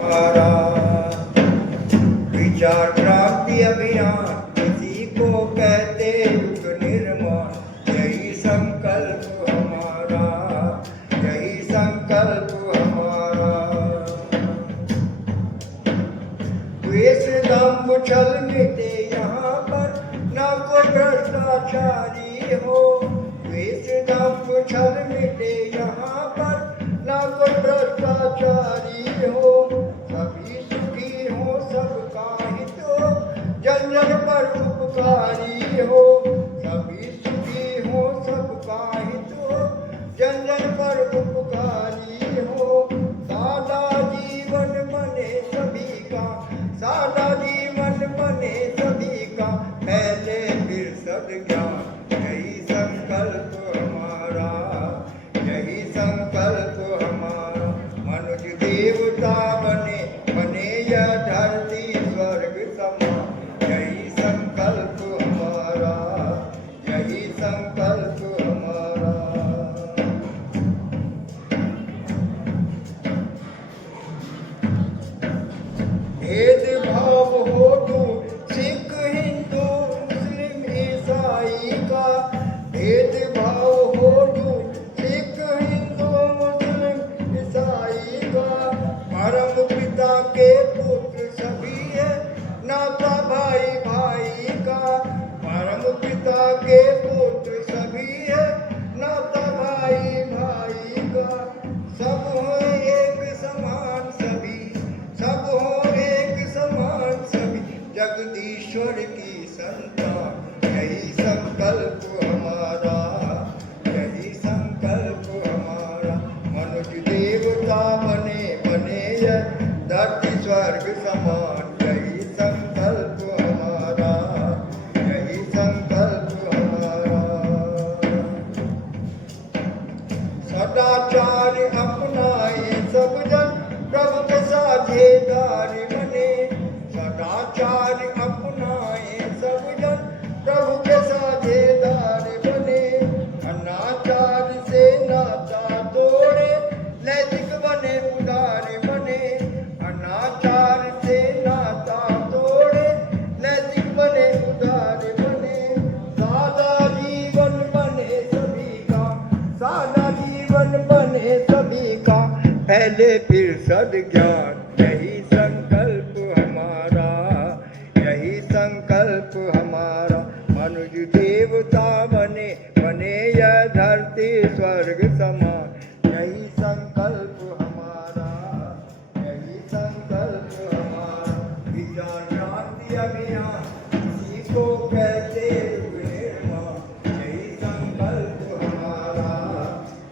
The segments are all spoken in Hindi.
हमारा विचार क्रांति अभियान इसी को कहते युग निर्माण। यही संकल्प हमारा, यही संकल्प हमारा। द्वेष दंभ छल मिटे यहाँ पर, न कोई भ्रष्टाचारी हो। द्वेष दंभ छल मिटे यहाँ पर, न कोई भ्रष्टाचारी हो। सभी सुखी हो, सबका हित हो, जन जन पर उपकारी हो। सभी सुखी हो, सबका हित हो, जन जन पर उपकारी हो। सादा जीवन बने सभी का, सादा जीवन बने सभी का, पहले फिर सद्ज्ञान। यही संकल्प हमारा, यही संकल्प हमारा। मनुष्य देवता बने, बने यह धरती स्वर्ग समान। यही संकल्प हमारा, यही संकल्प हमारा। भेदभाव हो दूर, सिख हिंदू मुस्लिम ईसाई का। भेदभाव हो दूर, सिख हिंदू मुस्लिम ईसाई का। परम पिता के पुत्र सभी है, नाता भाई भाई का। परम पिता के पुत्र सभी है, नाता भाई भाई का। सब हो एक समान सभी, सब हो एक समान सभी, जगदीश्वर की संतान। यही संकल्प हमारा, यही संकल्प हमारा। मनुष्य देवता बने, बने यह धरती स्वर्ग समान। यही संकल्प हमारा, यही संकल्प हमारा। सदाचार अपनाए सब जन, प्रभु के साझेदार बने। सदाचार अपनाए सब जन, प्रभु के साझेदार बने। अनाचार से नाता तोड़े, नैतिक बने उदार बने। अनाचार से नाता तोड़े, नैतिक बने उदार बने। सादा जीवन बने सभी का, सादा जीवन बने सभी का, पहले फिर सद्ज्ञान। यही संकल्प हमारा, यही संकल्प हमारा। मनुष्य देवता बने, बने यह धरती स्वर्ग समान। यही संकल्प हमारा, यही संकल्प हमारा। विचार क्रांति अभियान इसी को कहते युग निर्माण। यही संकल्प हमारा,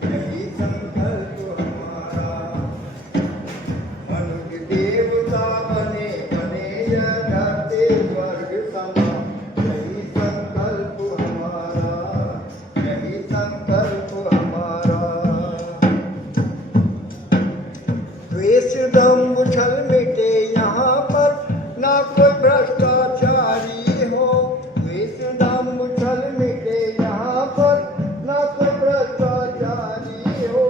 यही संकल्प हमारा। मनुष्य देवता बने, बने यह धरती स्वर्ग समान। यही संकल्प हमारा, यही संकल्प हमारा। द्वेष दंभ छल मिटे यहाँ पर, ना कोई भ्रष्टाचारी हो। द्वेष दंभ छल मिटे यहाँ पर, ना कोई भ्रष्टाचारी हो।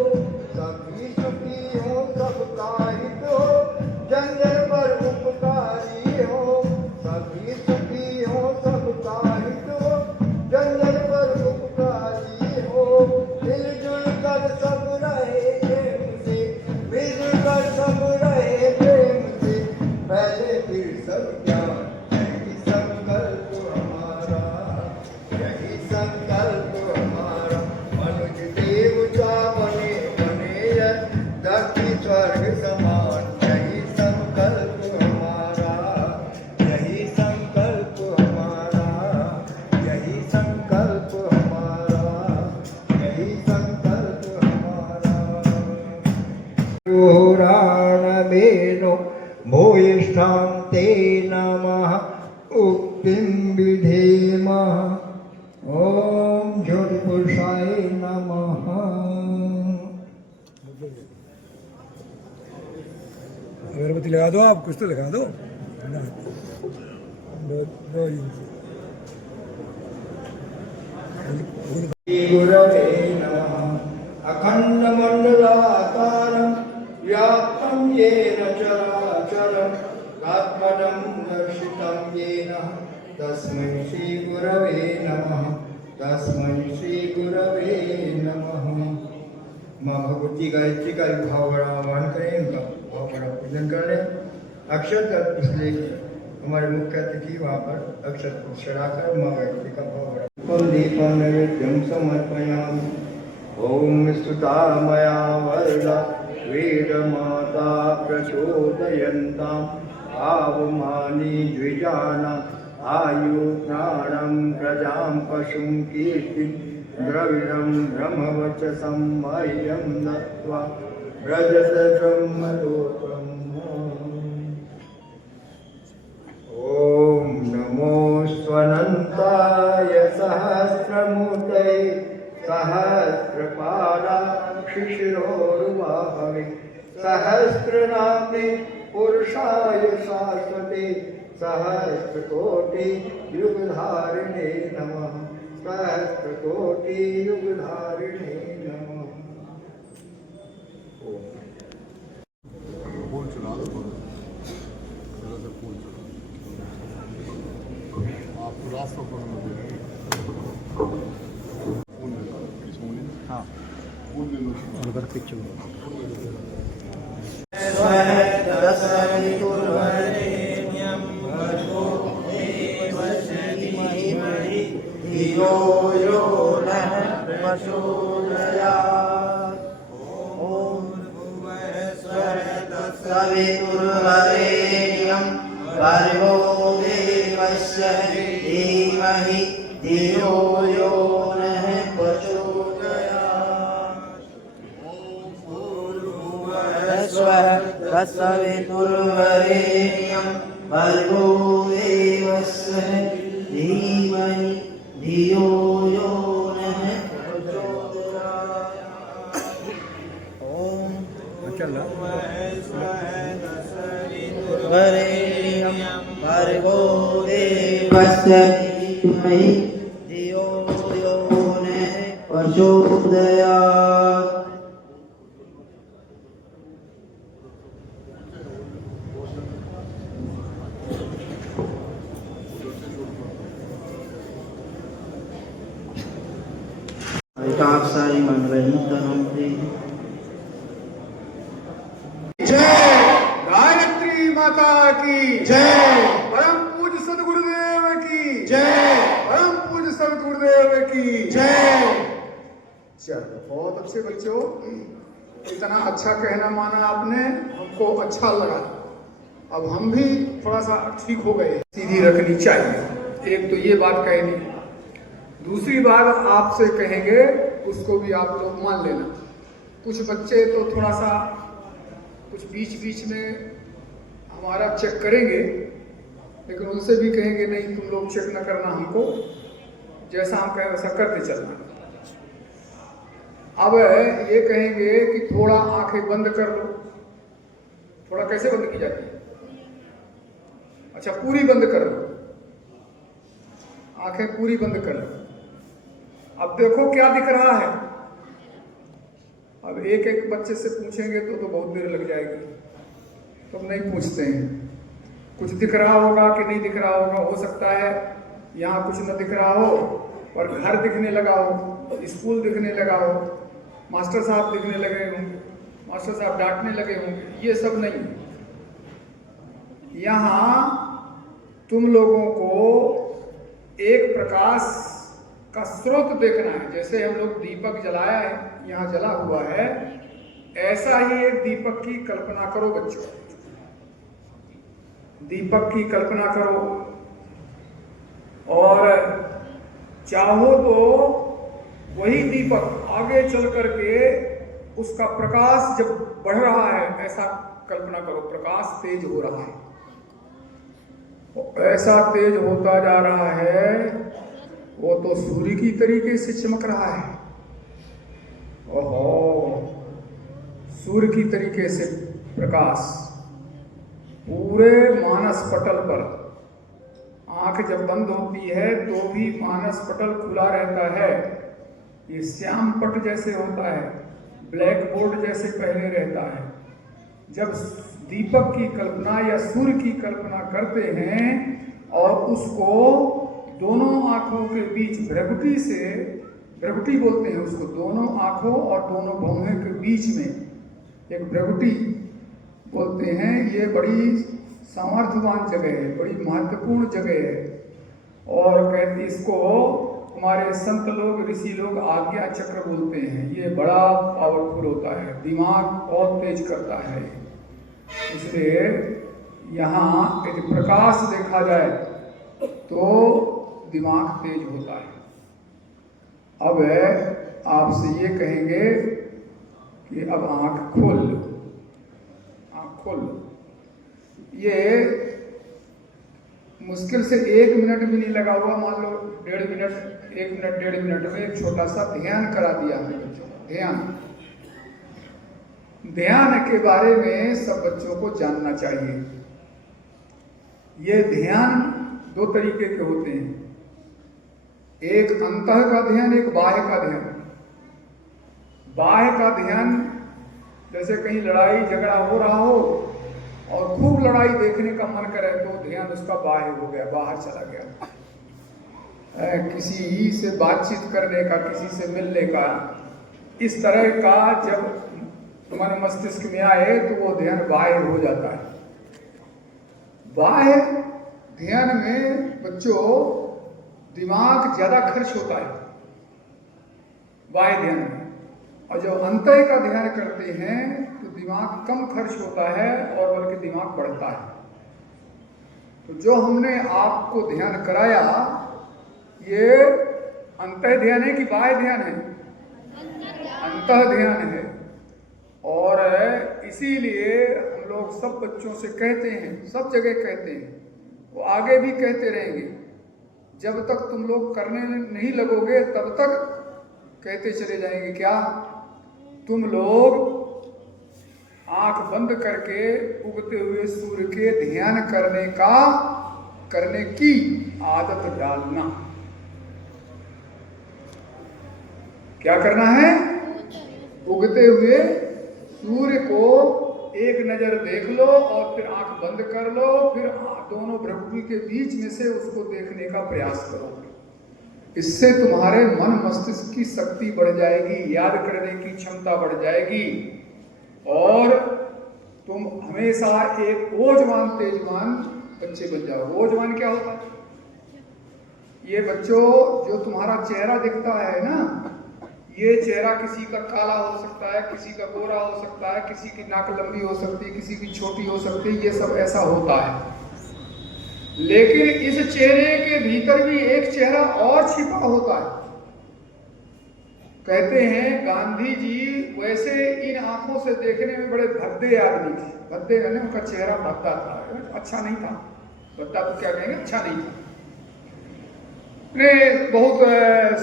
सभी सुखी हो, सबका हित हो, जन जन पर उपकारी हो। सभी सुखी हो, सबका हित हो, जन जन पर उपकारी हो। मिलजुल कर सब रहे प्रेम से, मिलजुल कर सब रहे प्रेम से, पहले फिर सब ज्ञान। यही संकल्प हमारा, यही संकल्प हमारा। मनुष्य देवता बने, बने यह धरती स्वर्ग समान। यही संकल्प हमारा, यही संकल्प हमारा, यही संकल्प हमारा, यही संकल्प हमारा। पुराणमेनो भूयिष्ठां ते नमः उक्तिं विधेम। ओम ज्योतिपुरुषाय नमः। अगरबत्ती लगा दो, आप कुछ तो लगा दो। गुरवे नमः। अखंड मंडलाकारं व्याप्तं येन चराचरं पदम् आत्मनं दर्शितं येन तस्मै श्रीगुरवे नमः। तस्मै श्रीगुरवे नमः। माँ भगवती गायत्री का भाव बड़ा आह्वान करें, उनका भाव बड़ा पूजन कर लें। अक्षत इसलिए हमारे मुख्य अतिथि वहाँ पर अक्षत चढ़ाकर माँ गायत्री का भाव बड़ा दीपं नैवेद्यं समर्पयामि। ओम स्तुता मया वरदा वेदमाता प्रचोदयन्ताम् आवमानि द्विजाना आयुर्ज्ञानं प्रजां पशुं कीर्तिं द्रविडं ब्रह्मवचसं मह्यं दत्त्वा व्रजत ब्रह्मलोकम्। ॐ नमो स्वनन्ताय सहस्रमूर्तये सहस्रपादाक्षिशिरोरुबाहवे सहस्रनाम्ने पुरुषाय शाश्वते सहस्रकोटि युगधारिणे नमः। सहस्रकोटि युगधारिणे नमः। फूल चढ़ा दो, जरा से फूल चढ़ा। आपको रास्ता पर फूल ले लो, इसमें हाँ फूल ले लो। धियो यो नः प्रचोदयात्। ॐ सवितुर्वरेण्यं भर्गो देवस्य धीमहि धियो यो नः प्रचोदयात्। सवितुर्वरेण्यं भर्गो देवस्य धीमहि धियो यो नः प्रचोदयात्। ओम वरेण्यं भर्गो देवस्य धीमहि धियो यो नः प्रचोदयात्। सारी मंगल जय गायत्री माता की जय। परम पूज्य सदगुरुदेव की जय। परम पूज्य सदगुरुदेव की जय। चलो बहुत अच्छे बच्चों, इतना अच्छा कहना माना आपने, हमको अच्छा लगा। अब हम भी थोड़ा सा ठीक हो गए। सीधी रखनी चाहिए, एक तो ये बात कहनी। दूसरी बात आपसे कहेंगे उसको भी आप लोग मान लेना। कुछ बच्चे तो थोड़ा सा कुछ बीच बीच में हमारा चेक करेंगे, लेकिन उनसे भी कहेंगे नहीं तुम लोग चेक न करना, हमको जैसा हम कहें वैसा करते चलना। अब ये कहेंगे कि थोड़ा आंखें बंद कर लो। थोड़ा कैसे बंद की जाती है? अच्छा, पूरी बंद कर लो, आंखें पूरी बंद कर लो। अब देखो क्या दिख रहा है। अब एक एक बच्चे से पूछेंगे तो बहुत देर लग जाएगी, तो नहीं पूछते हैं। कुछ दिख रहा होगा कि नहीं दिख रहा होगा, हो सकता है यहाँ कुछ न दिख रहा हो और घर दिखने लगा हो, स्कूल दिखने लगा हो, मास्टर साहब दिखने लगे होंगे, मास्टर साहब डांटने लगे होंगे। ये सब नहीं, यहाँ तुम लोगों को एक प्रकाश का स्रोत देखना है। जैसे हम लोग दीपक जलाया है, यहाँ जला हुआ है, ऐसा ही एक दीपक की कल्पना करो बच्चों। दीपक की कल्पना करो और चाहो तो वही दीपक आगे चल करके उसका प्रकाश जब बढ़ रहा है, ऐसा कल्पना करो। प्रकाश तेज हो रहा है, ऐसा तेज होता जा रहा है, वो तो सूर्य की तरीके से चमक रहा है। ओहो, सूर्य की तरीके से प्रकाश पूरे मानस पटल पर। आंख जब बंद होती है तो भी मानस पटल खुला रहता है। ये श्याम पट जैसे होता है, ब्लैक बोर्ड जैसे पहले रहता है। जब दीपक की कल्पना या सूर्य की कल्पना करते हैं और उसको दोनों आंखों के बीच भ्रगुटी से, भ्रगुटी बोलते हैं उसको, दोनों आंखों और दोनं भौहें के बीच में एक भ्रगुटी बोलते हैं। ये बड़ी सामर्थ्यवान जगह है, बड़ी महत्वपूर्ण जगह है। और कहते इसको हमारे संत लोग, ऋषि लोग आज्ञा चक्र बोलते हैं। ये बड़ा पावरफुल होता है, दिमाग बहुत तेज करता है। इसलिए यहाँ यदि प्रकाश देखा जाए तो दिमाग तेज होता है। अब आपसे ये कहेंगे कि अब आंख खोल, आंख खोल। ये मुश्किल से 1 मिनट भी नहीं लगा हुआ, मान लो 1.5 मिनट, 1 मिनट 1.5 मिनट में एक छोटा सा ध्यान करा दिया हमने बच्चों को। ध्यान के बारे में सब बच्चों को जानना चाहिए। ये ध्यान 2 तरीके के होते हैं, एक अंतः का ध्यान, एक बाह्य का ध्यान। बाह्य का ध्यान जैसे कहीं लड़ाई झगड़ा हो रहा हो और खूब लड़ाई देखने का मन करे तो ध्यान उसका बाह्य हो गया, बाहर चला गया। किसी से बातचीत करने का, किसी से मिलने का, इस तरह का जब मन मस्तिष्क में आए तो वो ध्यान बाह्य हो जाता है। बाह्य ध्यान में बच्चों दिमाग ज्यादा खर्च होता है बाह्य ध्यान में, और जब अंतः का ध्यान करते हैं तो दिमाग कम खर्च होता है और बल्कि दिमाग बढ़ता है। तो जो हमने आपको ध्यान कराया ये अंतः ध्यान है कि बाह्य ध्यान है? अंतः ध्यान है। और इसीलिए हम लोग सब बच्चों से कहते हैं, सब जगह कहते हैं, वो आगे भी कहते रहेंगे, जब तक तुम लोग करने नहीं लगोगे तब तक कहते चले जाएंगे। क्या? तुम लोग आंख बंद करके उगते हुए सूर्य के ध्यान करने की आदत डालना। क्या करना है? उगते हुए सूर्य को एक नजर देख लो और फिर आंख बंद कर लो, फिर दोनों भ्रगुटी के बीच में से उसको देखने का प्रयास करो। इससे तुम्हारे मन मस्तिष्क की शक्ति बढ़ जाएगी, याद करने की क्षमता बढ़ जाएगी और तुम हमेशा एक ओजवान तेजवान बच्चे बन जाओ। ओजवान क्या होता है? ये बच्चों जो तुम्हारा चेहरा दिखता है ना, ये चेहरा किसी का काला हो सकता है, किसी का गोरा हो सकता है, किसी की नाक लंबी हो सकती है, किसी की छोटी हो सकती है, ये सब ऐसा होता है। लेकिन इस चेहरे के भीतर भी एक चेहरा और छिपा होता है। कहते हैं गांधी जी वैसे इन आंखों से देखने में बड़े भद्दे आदमी थे। भद्दे यानी उनका चेहरा भद्दा था, अच्छा नहीं था। भद्दा तो क्या कहेंगे, अच्छा नहीं था। बहुत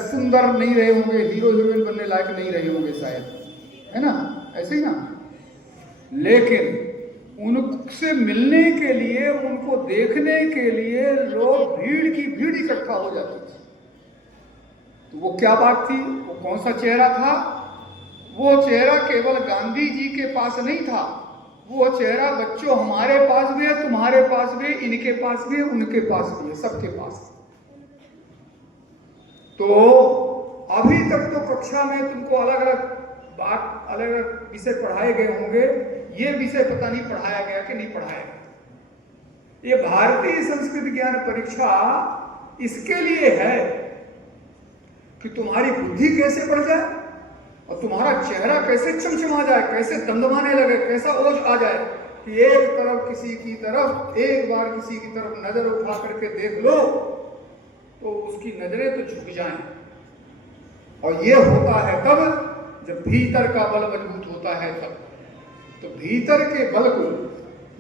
सुंदर नहीं रहे होंगे, हीरो हीरोइन बनने लायक नहीं रहे होंगे शायद, है ना, ऐसे ही ना। लेकिन उनसे मिलने के लिए, उनको देखने के लिए लोग भीड़ की भीड़ इकट्ठा हो जाती थी। तो वो क्या बात थी? वो कौन सा चेहरा था? वो चेहरा केवल गांधी जी के पास नहीं था, वो चेहरा बच्चों हमारे पास भी है, तुम्हारे पास भी, इनके पास भी है, उनके पास भी है, सबके पास। तो अभी तक तो कक्षा में तुमको अलग अलग बात, अलग अलग विषय पढ़ाए गए होंगे, ये विषय पता नहीं पढ़ाया गया कि नहीं पढ़ाया गया। ये भारतीय संस्कृत ज्ञान परीक्षा इसके लिए है कि तुम्हारी बुद्धि कैसे बढ़ जाए और तुम्हारा चेहरा कैसे चमचमा जाए, कैसे दमदमाने लगे, कैसा ओज आ जाए कि एक तरफ किसी की तरफ, एक बार किसी की तरफ नजर उठा करके देख लो तो उसकी नजरें तो झुक जाएं। और ये होता है तब जब भीतर का बल मजबूत होता है तब। तो भीतर के बल को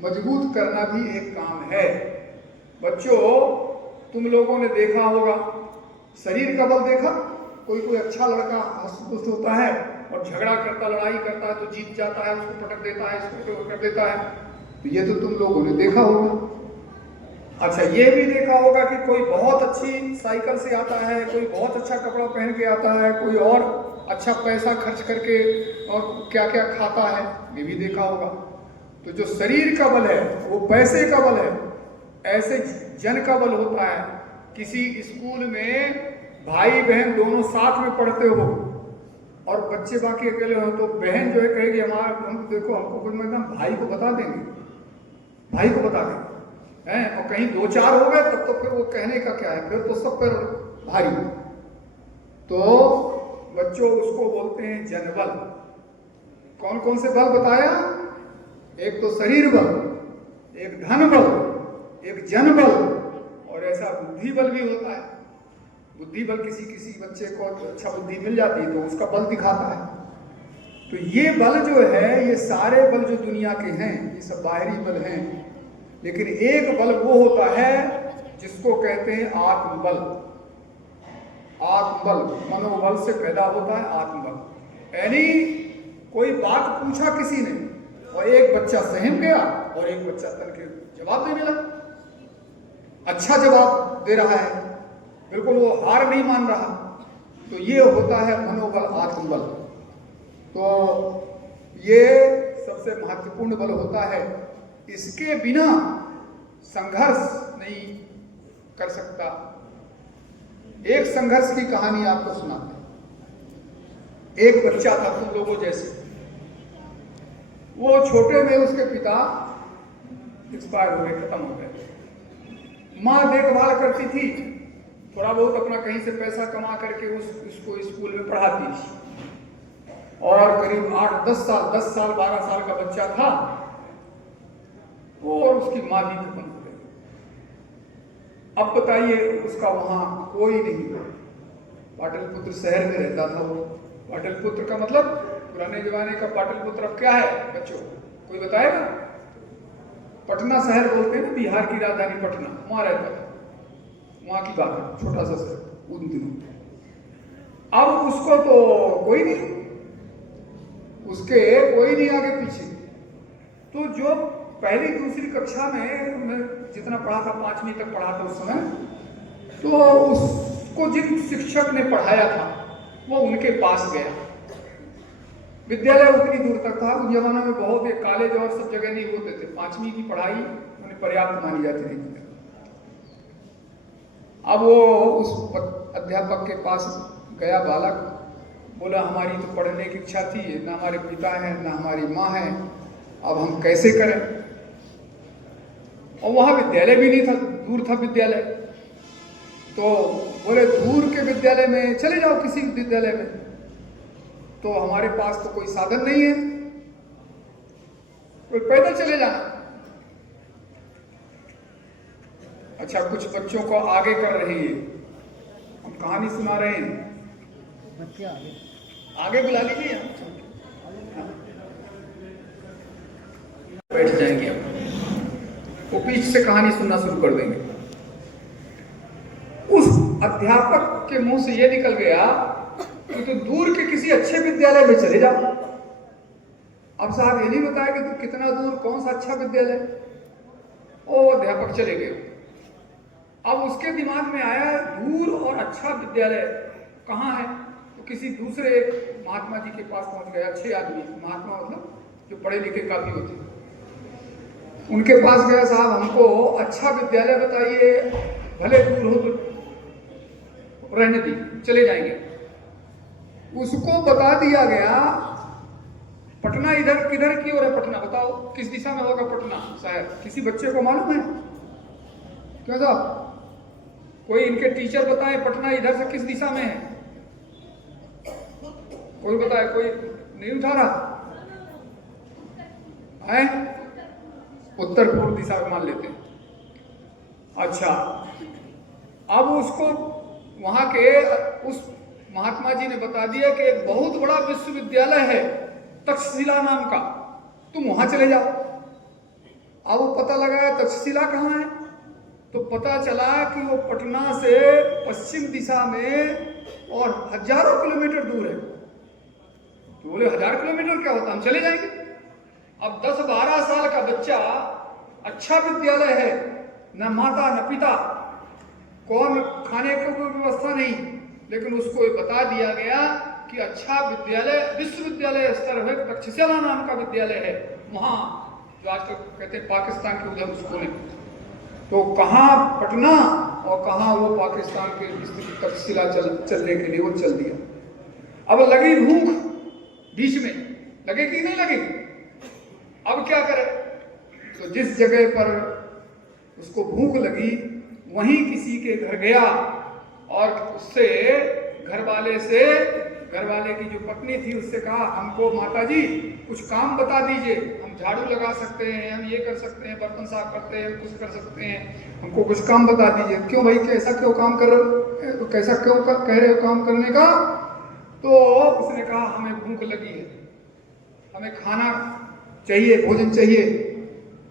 मजबूत करना भी एक काम है। बच्चों तुम लोगों ने देखा होगा, शरीर का बल देखा, कोई अच्छा लड़का हष्ट होता है और झगड़ा करता, लड़ाई करता है तो जीत जाता है, उसको पटक देता है, इसको कर देता है, तो ये तो तुम लोगों ने देखा होगा। अच्छा, ये भी देखा होगा कि कोई बहुत अच्छी साइकिल से आता है, कोई बहुत अच्छा कपड़ा पहन के आता है, कोई और अच्छा पैसा खर्च करके और क्या क्या खाता है, ये भी देखा होगा। तो जो शरीर का बल है वो पैसे का बल है, ऐसे जन का बल होता है। किसी स्कूल में भाई बहन दोनों साथ में पढ़ते हो और बच्चे बाकी अकेले हो, तो बहन जो है कहेगी हमारा हम देखो हमको कुछ मतलब भाई को बता देंगे, भाई को बता देंगे हैं, और कहीं 2-4 हो गए तब तो फिर वो कहने का क्या है, फिर तो सब पर भारी। तो बच्चों उसको बोलते हैं जनबल। कौन कौन से बल बताया? एक तो शरीर बल, एक धन बल, एक जन बल, और ऐसा बुद्धि बल भी होता है। बुद्धि बल किसी बच्चे को अच्छा बुद्धि मिल जाती है तो उसका बल दिखाता है। तो ये बल जो है, ये सारे बल जो दुनिया के हैं ये सब बाहरी बल हैं, लेकिन एक बल वो होता है जिसको कहते हैं आत्मबल। आत्मबल मनोबल से पैदा होता है आत्मबल। यानी कोई बात पूछा किसी ने और एक बच्चा सहम गया और एक बच्चा तन के जवाब देने लगा, अच्छा जवाब दे रहा है, बिल्कुल वो हार नहीं मान रहा। तो ये होता है मनोबल, आत्मबल। तो ये सबसे महत्वपूर्ण बल होता है। इसके बिना संघर्ष नहीं कर सकता। एक संघर्ष की कहानी आपको सुनाते हैं। एक बच्चा था तुम लोगों जैसे, वो छोटे में उसके पिता एक्सपायर हो गए, खत्म हो गए। माँ देखभाल करती थी, थोड़ा बहुत अपना कहीं से पैसा कमा करके उसको स्कूल में पढ़ाती थी। और करीब 8-10 साल 12 साल का बच्चा था और उसकी माँ भी खत्म हो गई। अब बताइए उसका वहां कोई नहीं। पाटलिपुत्र शहर में रहता था वो। पाटलिपुत्र का मतलब पुराने जमाने का पाटलिपुत्र अब क्या है बच्चों, कोई बताएगा? पटना शहर बोलते हैं ना, बिहार की राजधानी पटना, वहां रहता था। वहां की बात है, छोटा सा शहर उन दिनों। अब उसको तो कोई नहीं, उसके कोई नहीं आगे पीछे। तो जो पहली दूसरी कक्षा में मैं जितना पढ़ा था, 5वीं तक पढ़ा था उस समय, तो उसको जिन शिक्षक ने पढ़ाया था वो उनके पास गया। विद्यालय उतनी दूर तक था, उस जमाना में बहुत एक कॉलेज और सब जगह नहीं होते थे। 5वीं की पढ़ाई उन्हें पर्याप्त मानी जाती थी। अब वो उस अध्यापक के पास गया बालक, बोला हमारी तो पढ़ने की इच्छा थी, ना हमारे पिता हैं ना हमारी माँ है, अब हम कैसे करें? और वहां विद्यालय भी नहीं था, दूर था विद्यालय। तो बोले दूर के विद्यालय में चले जाओ, किसी विद्यालय में। तो हमारे पास तो कोई साधन नहीं है, कोई पैदल चले जाना। अच्छा, कुछ बच्चों को आगे कर रही है, हम कहानी सुना रहे हैं, बच्चे आगे बुला लीजिए, बैठ जाएंगे। वो पीछे से कहानी सुनना शुरू कर देंगे। उस अध्यापक के मुंह से ये निकल गया कि तो दूर के किसी अच्छे विद्यालय में चले जाओ। अब साहब ये नहीं बताया कि तू कितना दूर, कौन सा अच्छा विद्यालय। वो अध्यापक चले गए। अब उसके दिमाग में आया दूर और अच्छा विद्यालय कहाँ है, तो किसी दूसरे महात्मा जी के पास पहुंच गया। अच्छे आदमी, महात्मा मतलब जो पढ़े लिखे काफी होते, उनके पास गया। साहब हमको अच्छा विद्यालय बताइए, भले दूर हो तो रहने दी, चले जाएंगे। उसको बता दिया गया पटना इधर किधर की ओर है, पटना बताओ किस दिशा में होगा पटना शहर, किसी बच्चे को मालूम है? क्यों साहब, कोई इनके टीचर बताएं पटना इधर से किस दिशा में है? कोई बताए? कोई नहीं उठा रहा है? उत्तर पूर्व दिशा को मान लेते हैं। अच्छा, अब उसको वहां के उस महात्मा जी ने बता दिया कि एक बहुत बड़ा विश्वविद्यालय है तक्षशिला नाम का, तुम वहां चले जाओ। अब वो पता लगाया तक्षशिला कहाँ है, तो पता चला कि वो पटना से पश्चिम दिशा में और हजारों किलोमीटर दूर है। तो बोले 1000 किलोमीटर क्या होता, हम चले जाएंगे। अब 10-12 साल का बच्चा, अच्छा विद्यालय है, न माता न पिता, कौन खाने की कोई व्यवस्था नहीं, लेकिन उसको ये बता दिया गया कि अच्छा विद्यालय, विश्वविद्यालय स्तर है, तक्षशिला नाम का विद्यालय है, वहां जो आजकल कहते हैं पाकिस्तान के उधर उसको नहीं, तो कहाँ पटना और कहाँ वो पाकिस्तान के तक्षशिला चलने के लिए वो चल दिया। अब लगी भूख बीच में, लगेगी नहीं लगेगी, अब क्या करे? तो जिस जगह पर उसको भूख लगी वहीं किसी के घर गया और उससे घर वाले की जो पत्नी थी उससे कहा, हमको माता जी कुछ काम बता दीजिए, हम झाड़ू लगा सकते हैं, हम ये कर सकते हैं, बर्तन साफ करते हैं, कुछ कर सकते हैं, हमको कुछ काम बता दीजिए। क्यों भाई, कैसा क्यों काम कर रहे हो, कैसा क्यों कह रहे हो काम करने का? तो उसने कहा, हमें भूख लगी है, हमें खाना चाहिए, भोजन चाहिए,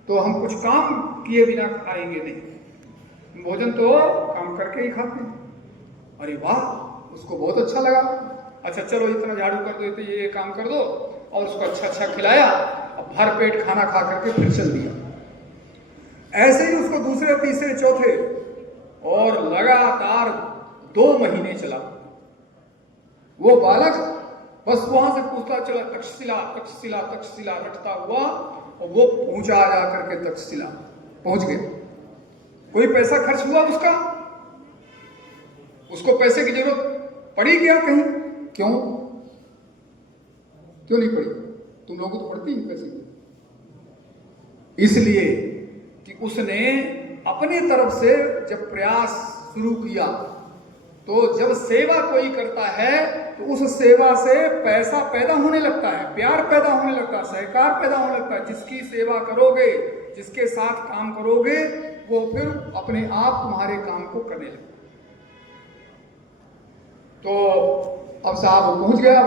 तो हम कुछ काम किए बिना खाएंगे नहीं, भोजन तो काम करके ही खाते हैं। अरे वाह, उसको बहुत अच्छा लगा। अच्छा चलो इतना झाड़ू कर दो, तो ये काम कर दो, और उसको अच्छा खिलाया, अब भर पेट खाना खा करके फिर चल दिया। ऐसे ही उसको दूसरे तीसरे चौथे और लगातार 2 महीने चला। वो बालक बस वहां से पूछता चला, तक्षशिला तक्षशिला तक्षशिला रटता हुआ, और वो पहुंचा जा करके तक्षशिला पहुंच गया। कोई पैसा खर्च हुआ उसको पैसे की जरूरत पड़ी क्या कहीं? क्यों नहीं पड़ी? तुम लोगों को तो पड़ती है पैसे की, इसलिए कि उसने अपने तरफ से जब प्रयास शुरू किया। तो जब सेवा कोई करता है तो उस सेवा से पैसा पैदा होने लगता है, प्यार पैदा होने लगता है, सहकार पैदा होने लगता है। जिसकी सेवा करोगे, जिसके साथ काम करोगे, वो फिर अपने आप तुम्हारे काम को करने लगता है। तो अब साहब पहुंच गया,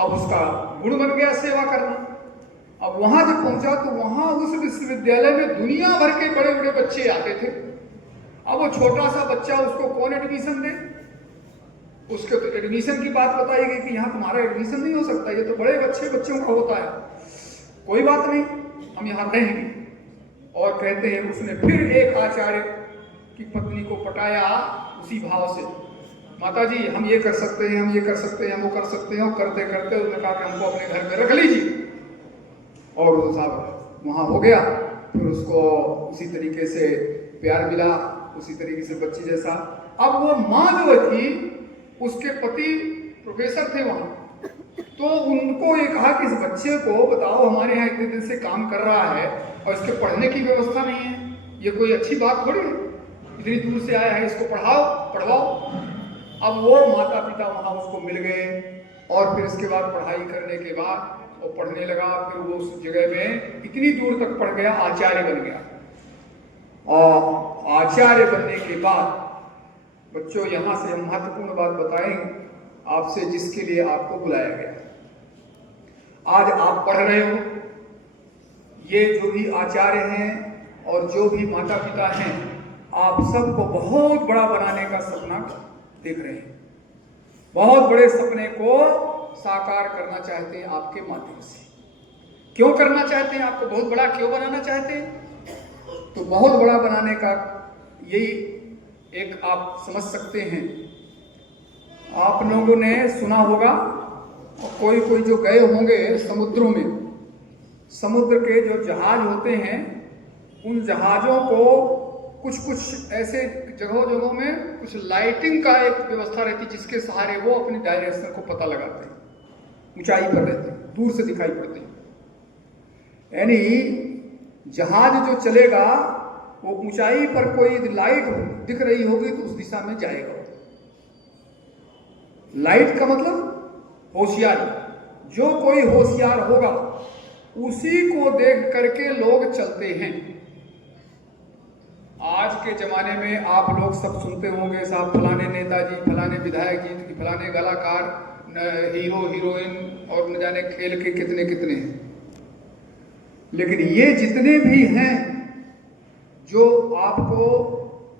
अब उसका गुण बन गया सेवा करना। अब वहां जब पहुंचा तो वहां उस विश्वविद्यालय में दुनिया भर के बड़े बड़े बच्चे आते थे। अब वो छोटा सा बच्चा, उसको कौन एडमिशन दे? उसके तो एडमिशन की बात बताई गई कि यहाँ तुम्हारा एडमिशन नहीं हो सकता, ये तो बड़े बच्चों का होता है। कोई बात नहीं, हम यहाँ रहेंगे। और कहते हैं उसने फिर एक आचार्य की पत्नी को पटाया उसी भाव से, माता जी हम ये कर सकते हैं, हम ये कर सकते हैं, हम वो कर सकते हैं। और करते करते उसने कहा कि हमको अपने घर में रख लीजिए। और वो साहब वहाँ हो गया। फिर उसको उसी तरीके से प्यार मिला, उसी तरीके से बच्ची जैसा। अब वो माँ जो थी, उसके पति प्रोफेसर थे वहाँ, तो उनको ये कहा कि इस बच्चे को बताओ, हमारे यहाँ इतने दिन से काम कर रहा है और इसके पढ़ने की व्यवस्था नहीं है, ये कोई अच्छी बात थोड़ी है, इतनी दूर से आया है, इसको पढ़वाओ। अब वो माता पिता वहाँ उसको मिल गए और फिर इसके बाद पढ़ाई करने के बाद वो पढ़ने लगा। फिर वो उस जगह में इतनी दूर तक पढ़ गया, आचार्य बन गया। और आचार्य बनने के बाद बच्चों, यहाँ से हम महत्वपूर्ण बात बताएं आपसे, जिसके लिए आपको बुलाया गया। आज आप पढ़ रहे हो, ये जो भी आचार्य हैं और जो भी माता पिता हैं, आप सबको बहुत बड़ा बनाने का सपना देख रहे हैं। बहुत बड़े सपने को साकार करना चाहते हैं आपके माध्यम से। क्यों करना चाहते हैं? आपको बहुत बड़ा क्यों बनाना चाहते हैं? तो बहुत बड़ा बनाने का यही एक आप समझ सकते हैं। आप लोगों ने सुना होगा, और कोई जो गए होंगे समुद्रों में, समुद्र के जो जहाज होते हैं, उन जहाजों को कुछ ऐसे जगहों में कुछ लाइटिंग का एक व्यवस्था रहती है, जिसके सहारे वो अपनी डायरेक्शन को पता लगाते हैं। ऊंचाई पर रहते हैं, दूर से दिखाई पड़ते हैं। यानी जहाज जो चलेगा वो ऊंचाई पर कोई लाइट दिख रही होगी तो उस दिशा में जाएगा। लाइट का मतलब होशियारी। जो कोई होशियार होगा उसी को देख करके लोग चलते हैं। आज के जमाने में आप लोग सब सुनते होंगे, साहब फलाने नेताजी, फलाने विधायक जी, फलाने कलाकार, हीरो हीरोइन, और न जाने खेल के कितने कितने हैं। लेकिन ये जितने भी हैं जो आपको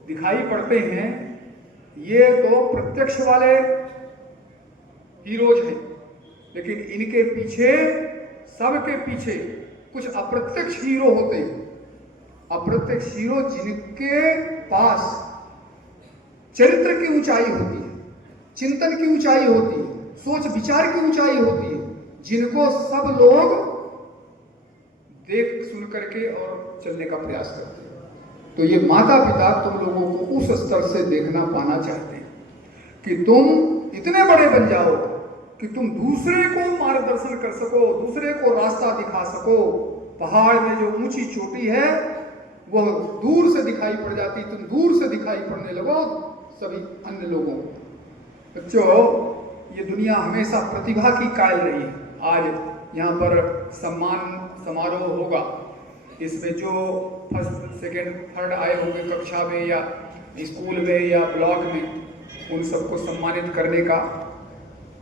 दिखाई पड़ते हैं, ये तो प्रत्यक्ष वाले हीरोज हैं। लेकिन इनके पीछे, सबके पीछे कुछ अप्रत्यक्ष हीरो होते हैं। अप्रत्यक्ष हीरो जिनके पास चरित्र की ऊंचाई होती है, चिंतन की ऊंचाई होती है, सोच विचार की ऊंचाई होती है, जिनको सब लोग देख सुन करके और चलने का प्रयास करते हैं। तो ये माता पिता तुम लोगों को उस स्तर से देखना पाना चाहते हैं कि तुम इतने बड़े बन जाओ कि तुम दूसरे को मार्गदर्शन कर सको, दूसरे को रास्ता दिखा सको। पहाड़ में जो ऊंची चोटी है वह दूर से दिखाई पड़ जाती, तुम दूर से दिखाई पड़ने लगो सभी अन्य लोगों को। बच्चों, ये दुनिया हमेशा प्रतिभा की कायल रही है। आज यहाँ पर सम्मान समारोह होगा, इसमें जो फर्स्ट सेकेंड थर्ड आए होंगे कक्षा में या स्कूल में या ब्लॉक में, उन सबको सम्मानित करने का।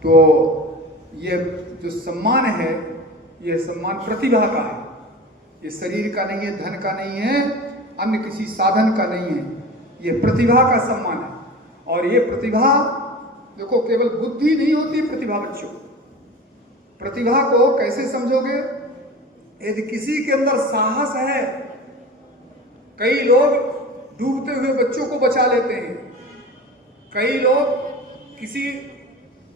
तो ये जो सम्मान है, ये सम्मान प्रतिभा का है, ये शरीर का नहीं है, धन का नहीं है, अन्य किसी साधन का नहीं है, ये प्रतिभा का सम्मान है। और ये प्रतिभा देखो केवल बुद्धि नहीं होती प्रतिभा बच्चों। प्रतिभा को कैसे समझोगे? यदि किसी के अंदर साहस है, कई लोग डूबते हुए बच्चों को बचा लेते हैं, कई लोग किसी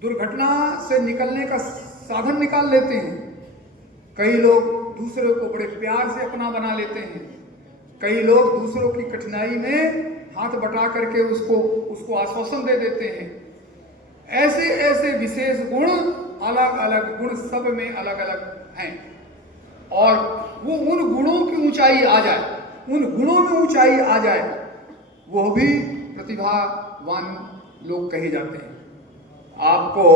दुर्घटना से निकलने का साधन निकाल लेते हैं, कई लोग दूसरों को बड़े प्यार से अपना बना लेते हैं, कई लोग दूसरों की कठिनाई में हाथ बटा करके उसको आश्वासन दे देते हैं। ऐसे ऐसे विशेष गुण, अलग अलग गुण सब में अलग अलग हैं, और वो उन गुणों की ऊंचाई आ जाए, उन गुणों में ऊंचाई आ जाए, वो भी प्रतिभावान लोग कहे जाते हैं। आपको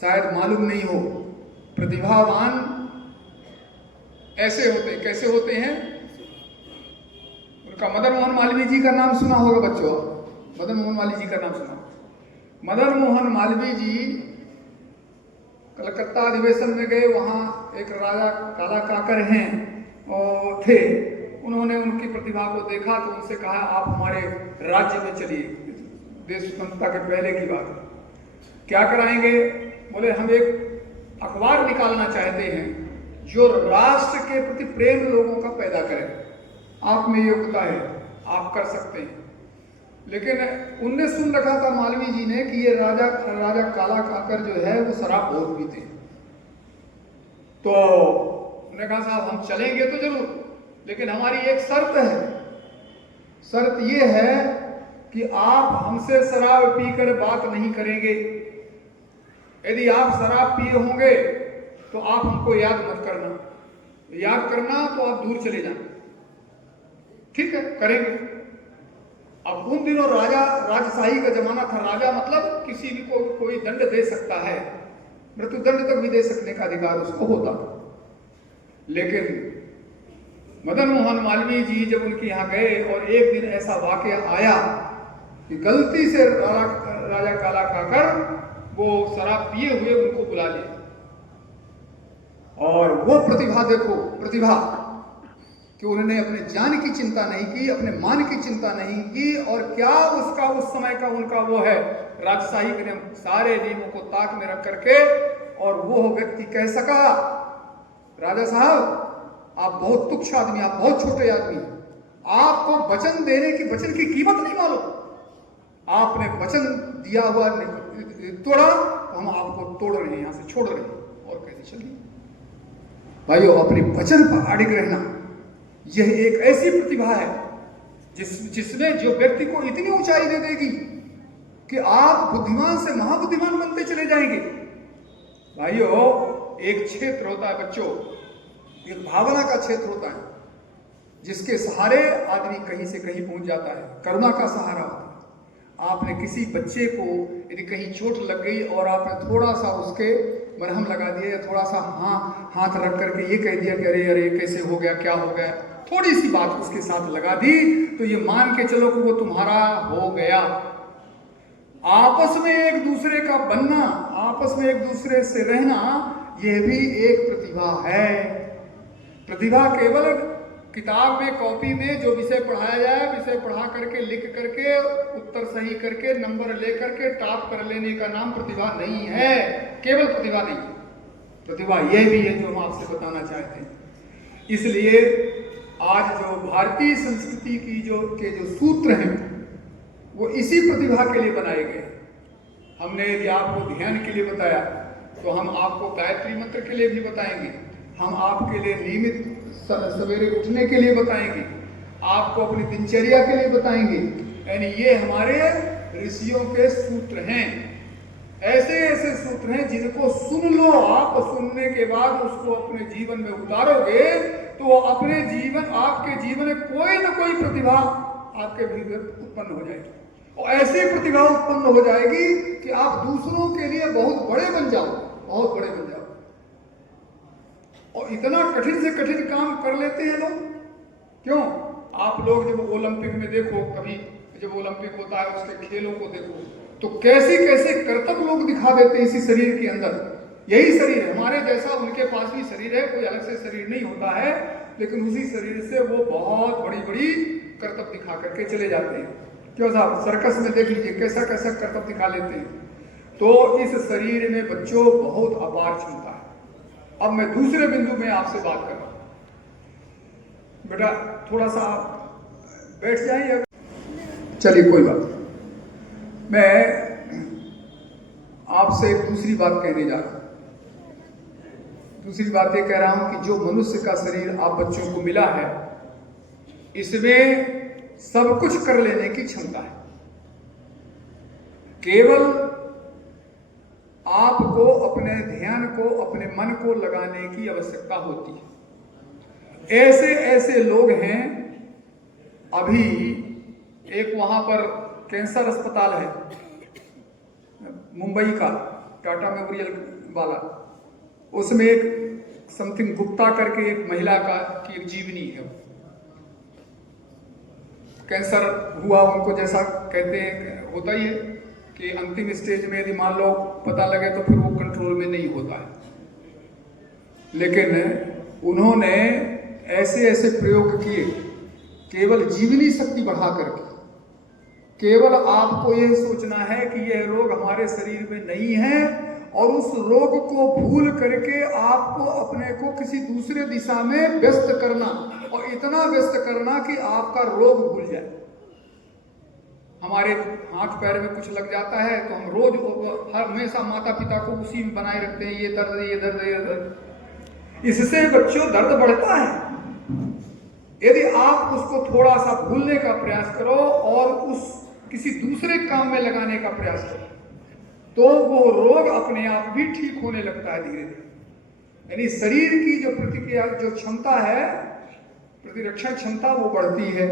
शायद मालूम नहीं हो, प्रतिभावान ऐसे होते, कैसे होते हैं? उनका मदन मोहन मालवीय जी का नाम सुना होगा बच्चों, मदन मोहन मालवीय जी का नाम सुना। मदन मोहन मालवीय जी कलकत्ता अधिवेशन में गए, वहाँ एक राजा काला काकर हैं और थे, उन्होंने उनकी प्रतिभा को देखा तो उनसे कहा आप हमारे राज्य में चलिए। देश स्वतंत्रता के पहले की बात। क्या कराएंगे? बोले हम एक अखबार निकालना चाहते हैं जो राष्ट्र के प्रति प्रेम लोगों का पैदा करे। आप में योग्यता है, आप कर सकते हैं। लेकिन उनने सुन रखा था मालवीय जी ने कि ये राजा काला काकर जो है वो शराब बहुत पीते हैं। तो उन्होंने कहा साहब हम चलेंगे तो जरूर, लेकिन हमारी एक शर्त है। शर्त ये है कि आप हमसे शराब पीकर बात नहीं करेंगे। यदि आप शराब पिए होंगे तो आप हमको याद मत करना, याद करना तो आप दूर चले जाना। ठीक है, करेंगे। अब उन दिनों राजशाही का जमाना था। राजा मतलब किसी भी को कोई दंड दे सकता है, मृत्युदंड तक भी दे सकने का अधिकार उसको होता था। लेकिन मदन मोहन मालवीय जी जब उनके यहाँ गए और एक दिन ऐसा वाकया आया कि गलती से राजा काला काकर वो शराब पिए हुए उनको बुला लिया, और वो प्रतिभा देखो, प्रतिभा कि उन्होंने अपने जान की चिंता नहीं की, अपने मान की चिंता नहीं की, और क्या उसका उस समय का उनका वो है राजशाही के नियम, सारे नियमों को ताक में रख करके, और वो व्यक्ति कह सका राजा साहब आप बहुत तुच्छ आदमी, आप बहुत छोटे आदमी, आपको वचन देने की, वचन की कीमत नहीं मालूम, आपने वचन दिया हुआ तोड़ा तो हम आपको तोड़ रहे हैं, यहां से छोड़ रहे हैं, और कैसे चलिए। भाइयों, अपने वचन पर अड़िग रहना यह एक ऐसी प्रतिभा है जिसमें जो व्यक्ति को इतनी ऊंचाई दे देगी कि आप बुद्धिमान से महाबुद्धिमान बनते चले जाएंगे। भाइयों, एक क्षेत्र होता है बच्चों, एक भावना का क्षेत्र होता है जिसके सहारे आदमी कहीं से कहीं पहुंच जाता है। करुणा का सहारा होता है। आपने किसी बच्चे को यदि कहीं चोट लग गई और आपने थोड़ा सा उसके मरहम लगा दिया, या थोड़ा सा हाथ रख करके ये कह दिया कि अरे अरे कैसे हो गया, क्या हो गया, थोड़ी सी बात उसके साथ लगा दी, तो ये मान के चलो कि वो तुम्हारा हो गया। आपस में एक दूसरे का बनना, आपस में एक दूसरे से रहना, यह भी एक प्रतिभा है। प्रतिभा केवल किताब में, कॉपी में जो विषय पढ़ाया जाए, विषय पढ़ा करके, लिख करके, उत्तर सही करके, नंबर ले करके टॉप कर लेने का नाम प्रतिभा नहीं है। केवल प्रतिभा नहीं, प्रतिभा यह भी है जो हम आपसे बताना चाहते हैं। इसलिए आज जो भारतीय संस्कृति की जो सूत्र हैं वो इसी प्रतिभा के लिए बनाए गए। हमने यदि आपको ध्यान के लिए बताया तो हम आपको गायत्री मंत्र के लिए भी बताएंगे, हम आपके लिए नियमित सवेरे उठने के लिए बताएंगे, आपको अपनी दिनचर्या के लिए बताएंगे। यानी ये हमारे ऋषियों के सूत्र हैं। ऐसे ऐसे सूत्र हैं जिनको सुन लो आप, सुनने के बाद उसको अपने जीवन में उतारोगे तो अपने जीवन, आपके जीवन में कोई ना कोई प्रतिभा आपके भीतर उत्पन्न हो जाएगी, और ऐसी प्रतिभा उत्पन्न हो जाएगी कि आप दूसरों के लिए बहुत बड़े बन जाओ, बहुत बड़े बन जाओ। और इतना कठिन से कठिन काम कर लेते हैं लोग। क्यों? आप लोग जब ओलंपिक में देखो, कभी जब ओलंपिक होता है उसके खेलों को देखो, तो कैसे कैसे करतब लोग दिखा देते हैं इसी शरीर के अंदर। यही शरीर है हमारे जैसा, उनके पास भी शरीर है, कोई अलग से शरीर नहीं होता है, लेकिन उसी शरीर से वो बहुत बड़ी बड़ी करतब दिखा करके चले जाते हैं। क्यों साहब, सर्कस में देख लीजिए कैसा कैसा करतब दिखा लेते हैं। तो इस शरीर में बच्चों बहुत अपार क्षमता है। अब मैं दूसरे बिंदु में आपसे बात कर रहा हूं। बेटा थोड़ा सा बैठ जाइए। चलिए कोई बात नहीं, मैं आपसे एक दूसरी बात कहने जा रहा हूं। दूसरी बात ये कह रहा हूं कि जो मनुष्य का शरीर आप बच्चों को मिला है, इसमें सब कुछ कर लेने की क्षमता है। केवल आपको अपने ध्यान को, अपने मन को लगाने की आवश्यकता होती है। ऐसे ऐसे लोग हैं, अभी एक वहां पर कैंसर अस्पताल है मुंबई का, टाटा मेमोरियल वाला, उसमें एक समथिंग गुप्ता करके एक महिला की एक जीवनी है। कैंसर हुआ उनको, जैसा कहते हैं होता ही है कि अंतिम स्टेज में यदि मान लो पता लगे तो फिर वो कंट्रोल में नहीं होता है। लेकिन उन्होंने ऐसे ऐसे प्रयोग किए, केवल जीवनी शक्ति बढ़ा करके। केवल आपको यह सोचना है कि यह रोग हमारे शरीर में नहीं है, और उस रोग को भूल करके आपको अपने को किसी दूसरे दिशा में व्यस्त करना, और इतना व्यस्त करना कि आपका रोग भूल जाए। हमारे हाथ पैर में कुछ लग जाता है तो हम रोज हमेशा माता पिता को उसी में बनाए रखते हैं, ये दर्द ये दर्द ये दर्द। इससे बच्चों दर्द बढ़ता है। यदि आप उसको थोड़ा सा भूलने का प्रयास करो और उस किसी दूसरे काम में लगाने का प्रयास करो, तो वो रोग अपने आप भी ठीक होने लगता है धीरे धीरे। यानी शरीर की जो प्रतिक्रिया, जो क्षमता है, प्रतिरक्षण क्षमता, वो बढ़ती है।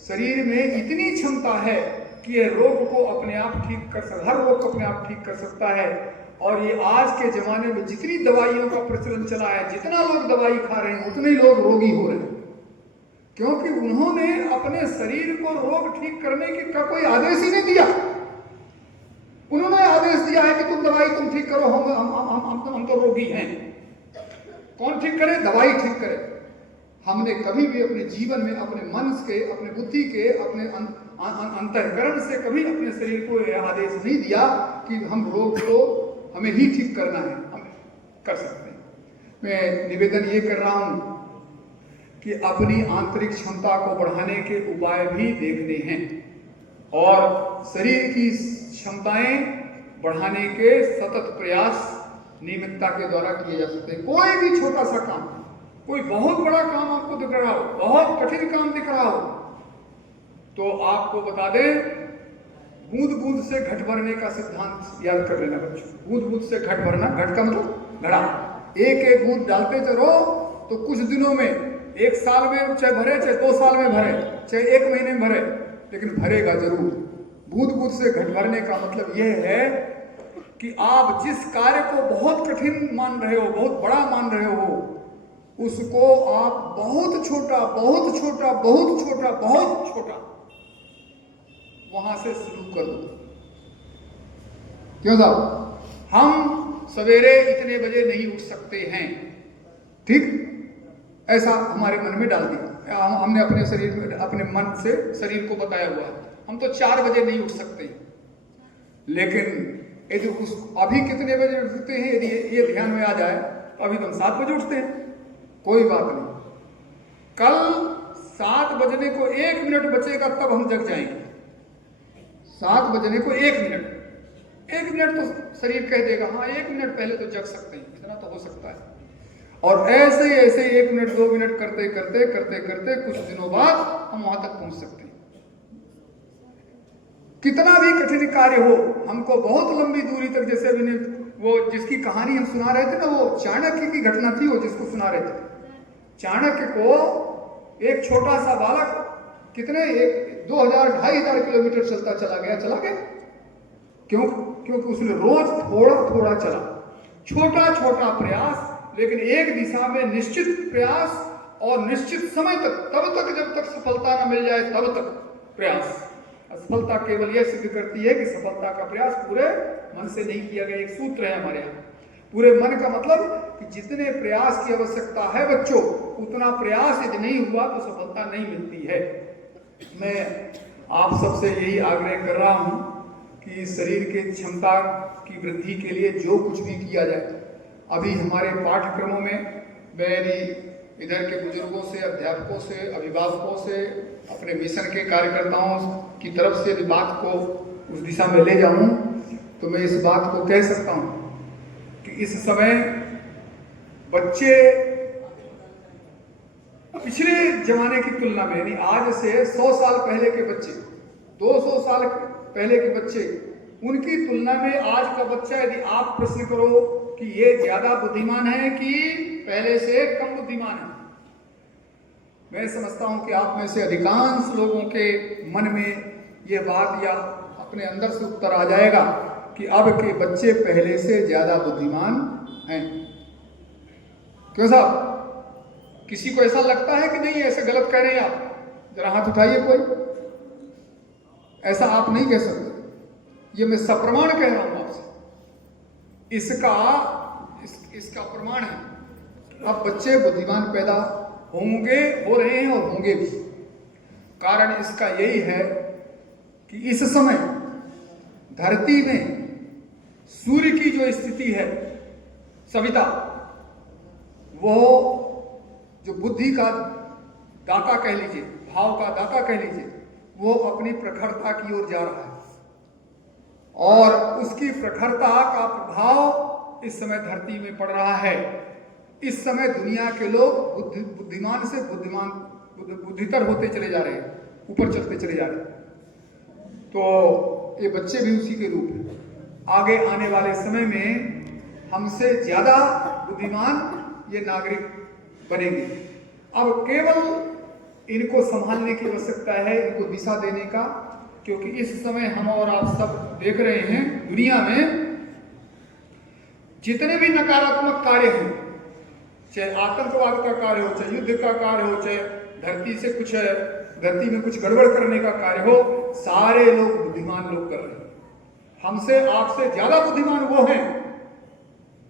शरीर में इतनी क्षमता है कि ये रोग को अपने आप ठीक कर सकता, हर रोग को अपने आप ठीक कर सकता है। और ये आज के जमाने में जितनी दवाइयों का प्रचलन चला है, जितना लोग दवाई खा रहे हैं उतने लोग रोगी हो रहे हैं, क्योंकि उन्होंने अपने शरीर को रोग ठीक करने का कोई आदेश ही नहीं दिया। उन्होंने आदेश दिया है कि तुम दवाई तुम ठीक करो, हम तो रोगी हैं। कौन ठीक करे? दवाई ठीक करे। हमने कभी भी अपने जीवन में अपने मन के, अपने बुद्धि के, अपने अंतःकरण से कभी अपने शरीर को यह आदेश नहीं दिया कि हम रोग को हमें ही ठीक करना है, हम कर सकते हैं। मैं निवेदन ये कर रहा हूं कि अपनी आंतरिक क्षमता को बढ़ाने के उपाय भी देखने हैं, और शरीर की क्षमताएं बढ़ाने के सतत प्रयास नियमितता के द्वारा किए जा सकते हैं। कोई भी छोटा सा काम, कोई बहुत बड़ा काम आपको दिख रहा हो, बहुत कठिन काम दिख रहा हो, तो आपको बता दें, बूंद बूंद से घट भरने का सिद्धांत याद कर लेना बच्चों। बूंद बूंद से घट भरना, घट का मतलब घड़ा। एक एक बूंद डालते चलो तो कुछ दिनों में, एक साल में चाहे भरे, चाहे 2 साल में भरे, चाहे 1 महीने में भरे, लेकिन भरेगा जरूर। बूंद बूंद से घट भरने का मतलब यह है कि आप जिस कार्य को बहुत कठिन मान रहे हो, बहुत बड़ा मान रहे हो, उसको आप बहुत छोटा, बहुत छोटा, बहुत छोटा, बहुत छोटा वहां से शुरू कर दो। क्यों साहब? हम सवेरे इतने बजे नहीं उठ सकते हैं, ठीक? ऐसा हमारे मन में डाल दिया, हमने अपने शरीर में, अपने मन से शरीर को बताया हुआ है हम तो 4 बजे नहीं उठ सकते। लेकिन यदि अभी कितने बजे उठते हैं, यदि ये ध्यान में आ जाए तो अभी तो हम 7 बजे उठते हैं। कोई बात नहीं, कल 7 बजने को 1 मिनट बचेगा तब हम जग जाएंगे। 7 बजने को 1 मिनट, 1 मिनट तो शरीर कह देगा हाँ 1 मिनट पहले तो जग सकते हैं, इतना तो हो सकता है। और ऐसे ऐसे 1 मिनट 2 मिनट करते करते कुछ दिनों बाद हम वहां तक पहुंच सकते हैं। कितना भी कठिन कार्य हो, हमको बहुत लंबी दूरी तक, जैसे अभी वो जिसकी कहानी हम सुना रहे थे ना, वो चाणक्य की घटना थी, वो जिसको सुना रहे थे। चाणक्य को एक छोटा सा बालक कितने 2000-2500 किलोमीटर चलता चला गया। क्योंकि उसने रोज थोड़ा चला, छोटा प्रयास, लेकिन एक दिशा में निश्चित प्रयास और निश्चित समय तक, तब तक जब तक सफलता न मिल जाए तब तक प्रयास। असफलता केवल यह सिद्ध करती है कि सफलता का प्रयास पूरे मन से नहीं किया गया। एक सूत्र है हमारे यहाँ, पूरे मन का मतलब कि जितने प्रयास की आवश्यकता है बच्चों, उतना प्रयास यदि नहीं हुआ तो सफलता नहीं मिलती है। मैं आप सबसे यही आग्रह कर रहा हूं कि शरीर के क्षमता की वृद्धि के लिए जो कुछ भी किया जाए, अभी हमारे पाठ्यक्रमों में मैं इधर के बुजुर्गों से, अध्यापकों से, अभिभावकों से, अपने मिशन के कार्यकर्ताओं की तरफ से यदि बात को उस दिशा में ले जाऊं तो मैं इस बात को कह सकता हूं कि इस समय बच्चे पिछले जमाने की तुलना में, यानी आज से 100 साल पहले के बच्चे, 200 साल पहले के बच्चे, उनकी तुलना में आज का बच्चा, यदि आप प्रश्न करो कि ये ज्यादा बुद्धिमान है कि पहले से कम बुद्धिमान है, मैं समझता हूं कि आप में से अधिकांश लोगों के मन में यह बात या अपने अंदर से उत्तर आ जाएगा कि अब के बच्चे पहले से ज्यादा बुद्धिमान हैं। क्यों साहब, किसी को ऐसा लगता है कि नहीं ऐसे गलत कह रहे हैं आप? जरा हाथ उठाइए कोई। ऐसा आप नहीं कह सकते, ये मैं सप्रमाण कह रहा हूं आपसे। इसका प्रमाण है अब बच्चे बुद्धिमान पैदा होंगे, हो रहे हैं और होंगे भी। कारण इसका यही है कि इस समय धरती में सूर्य की जो स्थिति है, सविता, वो जो बुद्धि का दाता कह लीजिए, भाव का दाता कह लीजिए, वो अपनी प्रखरता की ओर जा रहा है और उसकी प्रखरता का प्रभाव इस समय धरती में पड़ रहा है। इस समय दुनिया के लोग बुद्धिमान से बुद्धितर होते चले जा रहे हैं, ऊपर चलते चले जा रहे हैं। तो ये बच्चे भी उसी के रूप हैं। आगे आने वाले समय में हमसे ज्यादा बुद्धिमान ये नागरिक बनेंगे। अब केवल इनको संभालने की आवश्यकता है, इनको दिशा देने का, क्योंकि इस समय हम और आप सब देख रहे हैं दुनिया में जितने भी नकारात्मक कार्य हैं, चाहे आतंकवाद का कार्य हो, चाहे युद्ध का कार्य हो, चाहे धरती में कुछ गड़बड़ करने का कार्य हो, सारे लोग बुद्धिमान लोग कर रहे हैं। हमसे आपसे ज्यादा बुद्धिमान वो हैं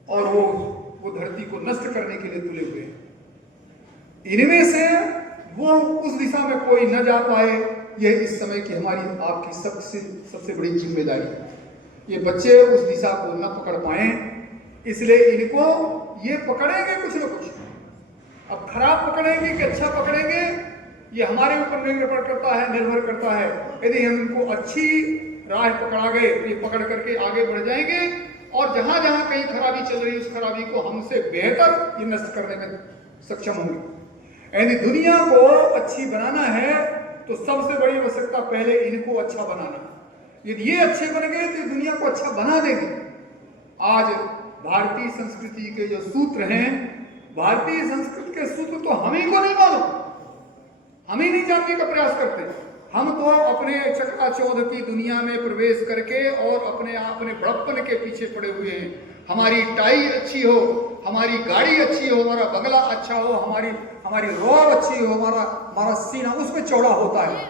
और वो धरती को नष्ट करने के लिए तुले हुए हैं। इनमें से वो उस दिशा में कोई न जा पाए, यह इस समय की हमारी आपकी सबसे बड़ी जिम्मेदारी है। ये बच्चे उस दिशा को न पकड़ पाए, इसलिए इनको ये पकड़ेंगे कुछ न कुछ। अब खराब पकड़ेंगे कि अच्छा पकड़ेंगे, ये हमारे ऊपर निर्भर करता है। यदि हम इनको अच्छी राह पकड़ा गए तो ये पकड़ करके आगे बढ़ जाएंगे, और जहां जहां कहीं खराबी चल रही है उस खराबी को हमसे बेहतर ये नष्ट करने में सक्षम होंगे। यदि दुनिया को अच्छी बनाना है तो सबसे बड़ी आवश्यकता पहले इनको अच्छा बनाना है। यदि ये अच्छे बन गए तो दुनिया को अच्छा बना देंगे। आज भारतीय संस्कृति के जो सूत्र हैं, भारतीय संस्कृति के सूत्र तो हम ही को नहीं मालूम, हम ही नहीं जानने का प्रयास करते। हम तो अपने चकाचौंध की दुनिया में प्रवेश करके और अपने बड़प्पन के पीछे पड़े हुए हैं। हमारी टाई अच्छी हो, हमारी गाड़ी अच्छी हो, हमारा बंगला अच्छा हो, हमारी रौब अच्छी हो, हमारा सीना उसमें चौड़ा होता है।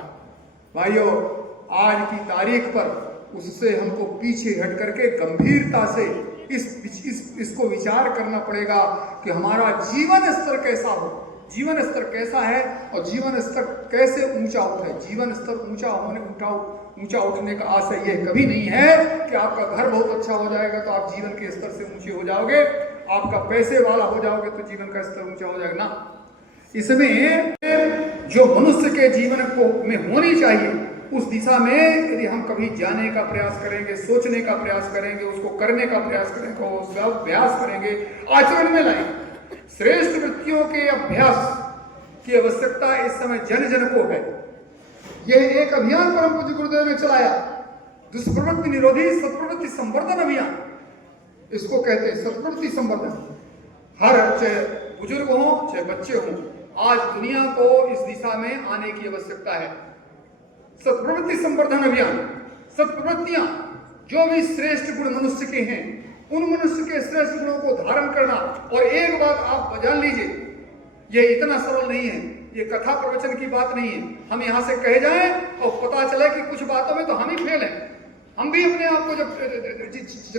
भाइयों, आज की तारीख पर उससे हमको पीछे हट करके गंभीरता से इसको विचार करना पड़ेगा कि हमारा जीवन स्तर कैसा हो, जीवन स्तर कैसा है और जीवन स्तर कैसे ऊंचा उठे। जीवन स्तर ऊंचा उठने का आशय यह कभी नहीं है कि आपका घर बहुत अच्छा हो जाएगा तो आप जीवन के स्तर से ऊंचे हो जाओगे, आपका पैसे वाला हो जाओगे तो जीवन का स्तर ऊंचा हो जाएगा ना। इसमें जो मनुष्य के जीवन को में होनी चाहिए, उस दिशा में यदि हम कभी जाने का प्रयास करेंगे, सोचने का प्रयास करेंगे, उसको करने का प्रयास करेंगे, उसका अभ्यास करेंगे, आचरण में लाएंगे, श्रेष्ठ वृत्तियों के अभ्यास की आवश्यकता इस समय जन जन को है। यह एक अभियान परम पूज्य गुरुदेव ने चलाया, दुष्प्रवृत्ति निरोधी सत्प्रवृत्ति संवर्धन अभियान, इसको कहते हैं सत्प्रवृत्ति संवर्धन। हर चाहे बुजुर्ग हो चाहे बच्चे हो, आज दुनिया को इस दिशा में आने की आवश्यकता है। सत्प्रवृत्ति संवर्धन अभियान, सत्प्रवृत्तियां जो भी श्रेष्ठ गुण मनुष्य के हैं, उन मनुष्य के श्रेष्ठ गुणों को धारण करना। और एक बात आप जान लीजिए, ये इतना सरल नहीं है, ये कथा प्रवचन की बात नहीं है। हम यहाँ से कहे जाएं और पता चले कि कुछ बातों में तो हम ही फेल हैं। हम भी अपने आप को जब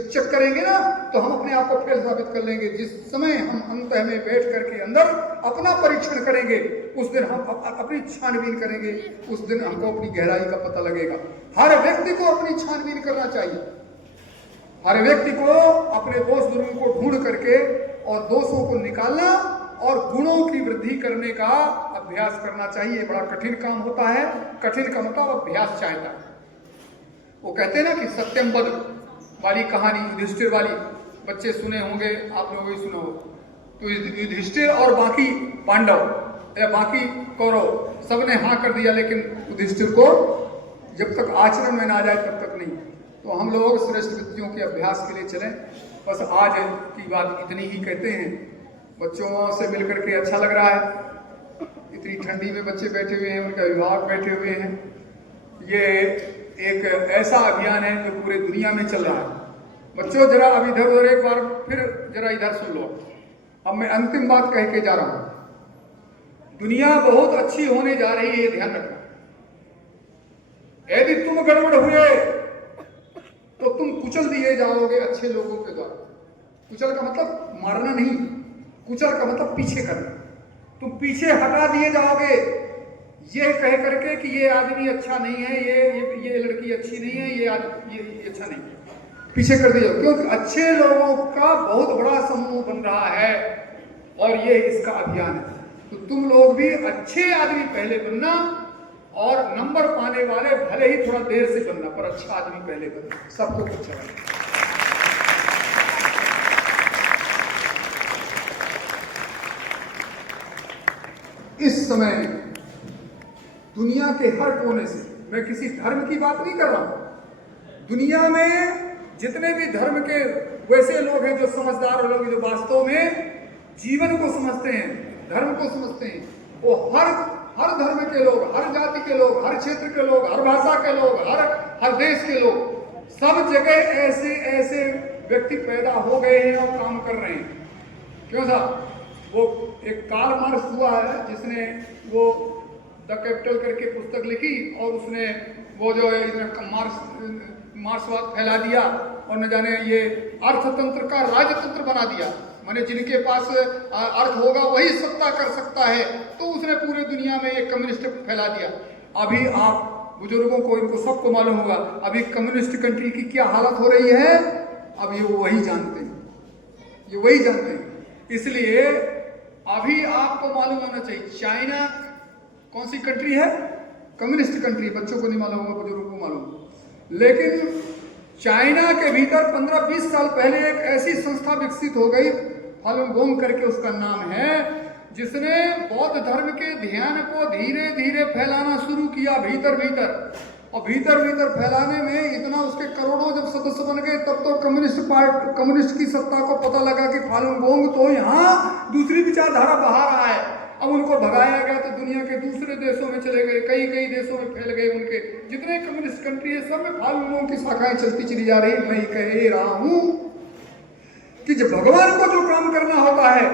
चेक करेंगे ना, तो हम अपने आप को फेल साबित कर लेंगे। जिस समय हम अंतः में बैठ करके अंदर अपना परीक्षण करेंगे, उस दिन हम अपनी छानबीन करेंगे, उस दिन हमको अपनी गहराई का पता लगेगा। हर व्यक्ति को अपनी छानबीन करना चाहिए। हर व्यक्ति को अपने दोष गुणों को ढूंढ करके और दोषों को निकालना और गुणों की वृद्धि करने का अभ्यास करना चाहिए। बड़ा कठिन काम होता है। कठिन का मतलब अभ्यास चाहता है। वो कहते हैं ना कि सत्यम पद वाली कहानी, युधिष्ठिर वाली, बच्चे सुने होंगे, आप लोगों भी सुना हो। तो युधिष्ठिर और बाकी पांडव या बाकी कौरव सबने हाँ कर दिया, लेकिन युधिष्ठिर को जब तक आचरण में ना जाए तब तक नहीं। तो हम लोग श्रेष्ठ वृत्तियों के अभ्यास के लिए चलें। बस आज की बात इतनी ही कहते हैं। बच्चों से मिलकर के अच्छा लग रहा है। इतनी ठंडी में बच्चे बैठे हुए हैं, उनके अभिभावक बैठे हुए हैं। ये एक ऐसा अभियान है जो पूरे दुनिया में चल रहा है। बच्चों जरा अब इधर उधर एक बार फिर जरा इधर सुन लो। अब मैं अंतिम बात कह के जा रहा हूं। दुनिया बहुत अच्छी होने जा रही है, ये ध्यान रखना। यदि तुम गड़बड़ हुए तो तुम कुचल दिए जाओगे अच्छे लोगों के द्वारा। कुचल का मतलब मारना नहीं, कुचल का मतलब पीछे करना। तुम पीछे हटा दिए जाओगे ये कह करके कि ये आदमी अच्छा नहीं है, ये लड़की अच्छी नहीं है, ये अच्छा नहीं है, पीछे कर दिया। क्योंकि अच्छे लोगों का बहुत बड़ा समूह बन रहा है और ये इसका अभियान है। तो तुम लोग भी अच्छे आदमी पहले बनना और नंबर पाने वाले भले ही थोड़ा देर से बनना, पर अच्छा आदमी पहले बनना, सबको अच्छा लगेगा। इस समय दुनिया के हर कोने से, मैं किसी धर्म की बात नहीं कर रहा हूं, दुनिया में जितने भी धर्म के वैसे लोग हैं जो समझदार लोग, जो वास्तव में जीवन को समझते हैं, धर्म को समझते हैं, वो हर धर्म के लोग, हर जाति के लोग, हर क्षेत्र के लोग, हर भाषा के लोग, हर देश के लोग, सब जगह ऐसे व्यक्ति पैदा हो गए हैं और काम कर रहे हैं। क्यों साहब? वो एक कार्ल मार्क्स हुआ है जिसने वो द कैपिटल करके पुस्तक लिखी और उसने वो जो मार्क्सवाद फैला दिया और न जाने ये अर्थतंत्र का राजतंत्र बना दिया। माने जिनके पास अर्थ होगा वही सत्ता कर सकता है, तो उसने पूरी दुनिया में एक कम्युनिस्ट फैला दिया। अभी आप बुजुर्गों को, इनको सबको मालूम होगा अभी कम्युनिस्ट कंट्री की क्या हालत हो रही है। अब ये वही जानते हैं, ये वही जानते हैं। इसलिए अभी आपको मालूम होना चाहिए चाइना कौन सी कंट्री है, कम्युनिस्ट कंट्री। बच्चों को नहीं मालूम होगा, बुजुर्गों को मालूम। लेकिन चाइना के भीतर 15-20 साल पहले एक ऐसी संस्था विकसित हो गई, फालुन गोंग करके उसका नाम है, जिसने बौद्ध धर्म के ध्यान को धीरे धीरे फैलाना शुरू किया भीतर भीतर। और भीतर भीतर फैलाने में इतना उसके करोड़ों जब सदस्य बन गए, तब तो कम्युनिस्ट की सत्ता को पता लगा कि फालुन गोंग तो यहाँ दूसरी विचारधारा बहा रहा है। अब उनको भगाया गया तो दुनिया के दूसरे देशों में चले गए, कई देशों में फैल गए। उनके जितने कम्युनिस्ट कंट्री है सब में फालुन गोंग की शाखाएं चलती चली जा रही। मैं कह रहा हूं कि जब भगवान को जो काम करना होता है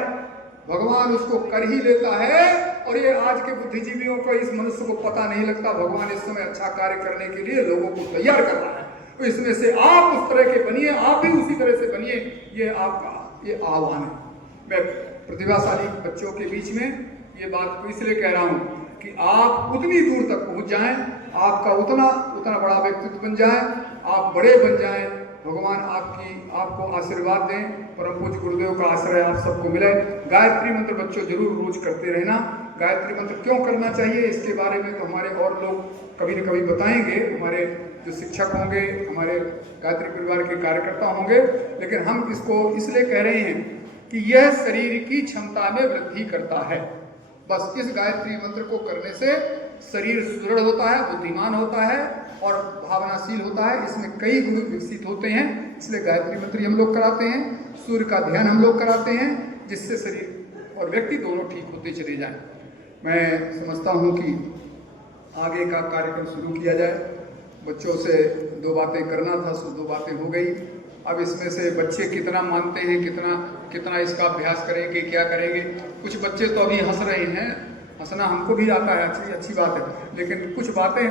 भगवान उसको कर ही लेता है। और ये आज के बुद्धिजीवियों को, इस मनुष्य को पता नहीं लगता भगवान इस समय अच्छा कार्य करने के लिए लोगों को तैयार कर रहा है। तो इसमें से आप उस तरह के बनिए, आप भी उसी तरह से बनिए, ये आपका ये आह्वान है। मैं प्रतिभाशाली बच्चों के बीच में ये बात को इसलिए कह रहा हूं कि आप उतनी दूर तक पहुंच जाएं, आपका उतना बड़ा व्यक्तित्व बन जाए, आप बड़े बन जाएं। भगवान आपको आशीर्वाद दें, परम पूज्य गुरुदेव का आश्रय आप सबको मिले। गायत्री मंत्र बच्चों जरूर रोज करते रहना। गायत्री मंत्र क्यों करना चाहिए इसके बारे में तो हमारे और लोग कभी न कभी बताएंगे, हमारे जो शिक्षक होंगे, हमारे गायत्री परिवार के कार्यकर्ता होंगे। लेकिन हम इसको इसलिए कह रहे हैं कि यह शरीर की क्षमता में वृद्धि करता है। बस इस गायत्री मंत्र को करने से शरीर सुदृढ़ होता है, बुद्धिमान होता है और भावनाशील होता है। इसमें कई गुण विकसित होते हैं, इसलिए गायत्री मंत्र हम लोग कराते हैं। सूर्य का ध्यान हम लोग कराते हैं, जिससे शरीर और व्यक्ति दोनों ठीक होते चले जाएं। मैं समझता हूँ कि आगे का कार्यक्रम शुरू किया जाए। बच्चों से 2 बातें करना था, सो 2 बातें हो गई। अब इसमें से बच्चे कितना मानते हैं, कितना इसका अभ्यास करेंगे, क्या करेंगे। कुछ बच्चे तो अभी हंस रहे हैं, हंसना हमको भी आता है, अच्छी बात है, लेकिन कुछ बातें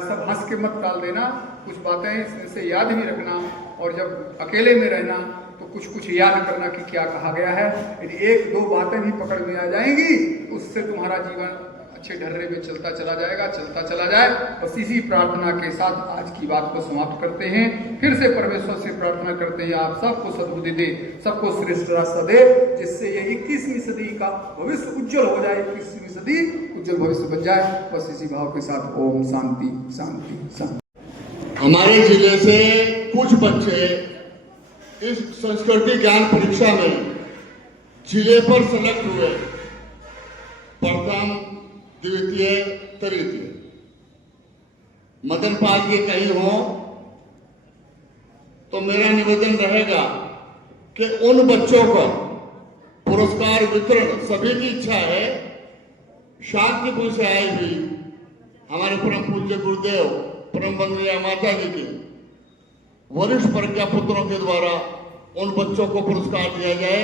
सब हंस के मत टाल देना, कुछ बातें इससे याद भी रखना, और जब अकेले में रहना तो कुछ याद करना कि क्या कहा गया है। यदि 1-2 बातें भी पकड़ में आ जाएंगी, उससे तुम्हारा जीवन अच्छे ढर्रे में चलता चला जाए। बस इसी प्रार्थना के साथ आज की बात को समाप्त करते हैं। फिर से परमेश्वर से प्रार्थना करते हैं, आप सबको सद्बुद्धि दे, सबको श्रेष्ठ रास्ता दे, जिससे ये 21वीं सदी का भविष्य उज्जवल हो जाए, 21वीं सदी उज्जवल भविष्य बन जाए। बस इसी भाव के साथ ओम शांति शांति शांति। हमारे जिले से कुछ बच्चे इस संस्कृति ज्ञान परीक्षा में जिले पर सेलेक्ट हुए, प्रथम, द्वितीय, तृतीय। मदन पाल के कहीं हो तो मेरा निवेदन रहेगा कि उन बच्चों को पुरस्कार वितरण सभी की इच्छा है। शांतिपुर से आई हुई हमारे परम पूज्य गुरुदेव परम वंदनीय माता जी के वरिष्ठ प्रज्ञा पुत्रों के द्वारा उन बच्चों को पुरस्कार दिया जाए,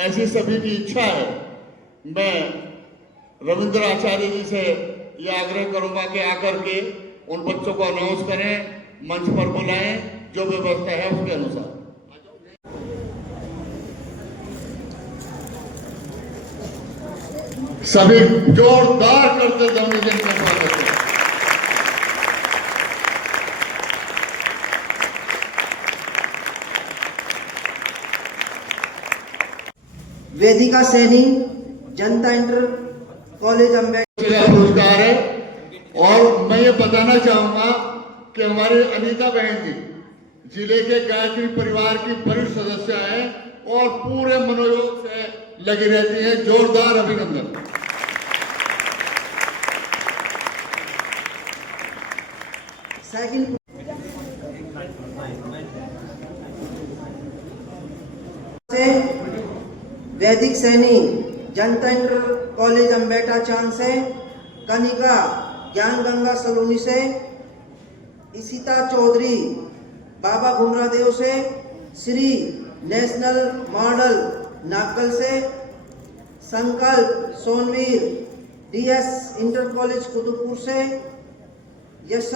ऐसी सभी की इच्छा है। मैं रविंद्र आचार्य जी से यह आग्रह करूंगा कि आकर के उन बच्चों को अनाउंस करें, मंच पर बुलाएं, जो व्यवस्था है उसके अनुसार। सभी जोरदार करते दम का स्वागत है। वेदिका सैनी, जनता इंटर कॉलेज अम्बेडकर पुरस्कार है। और मैं ये बताना चाहूंगा कि हमारे अनीता बहन जी जिले के गायत्री परिवार की वरिष्ठ सदस्य हैं और पूरे मनोयोग से लगी रहती हैं। जोरदार अभिनंदन। सेकंड से वैदिक सैनी, जनता इंटर कॉलेज अम्बेटा चांद से, कनिका ज्ञान गंगा सलोनी से, इशिता चौधरी बाबा घुमरादेव से, श्री नेशनल मॉडल नागल से, संकल्प Sonveer DS inter college Qutubpur से, यश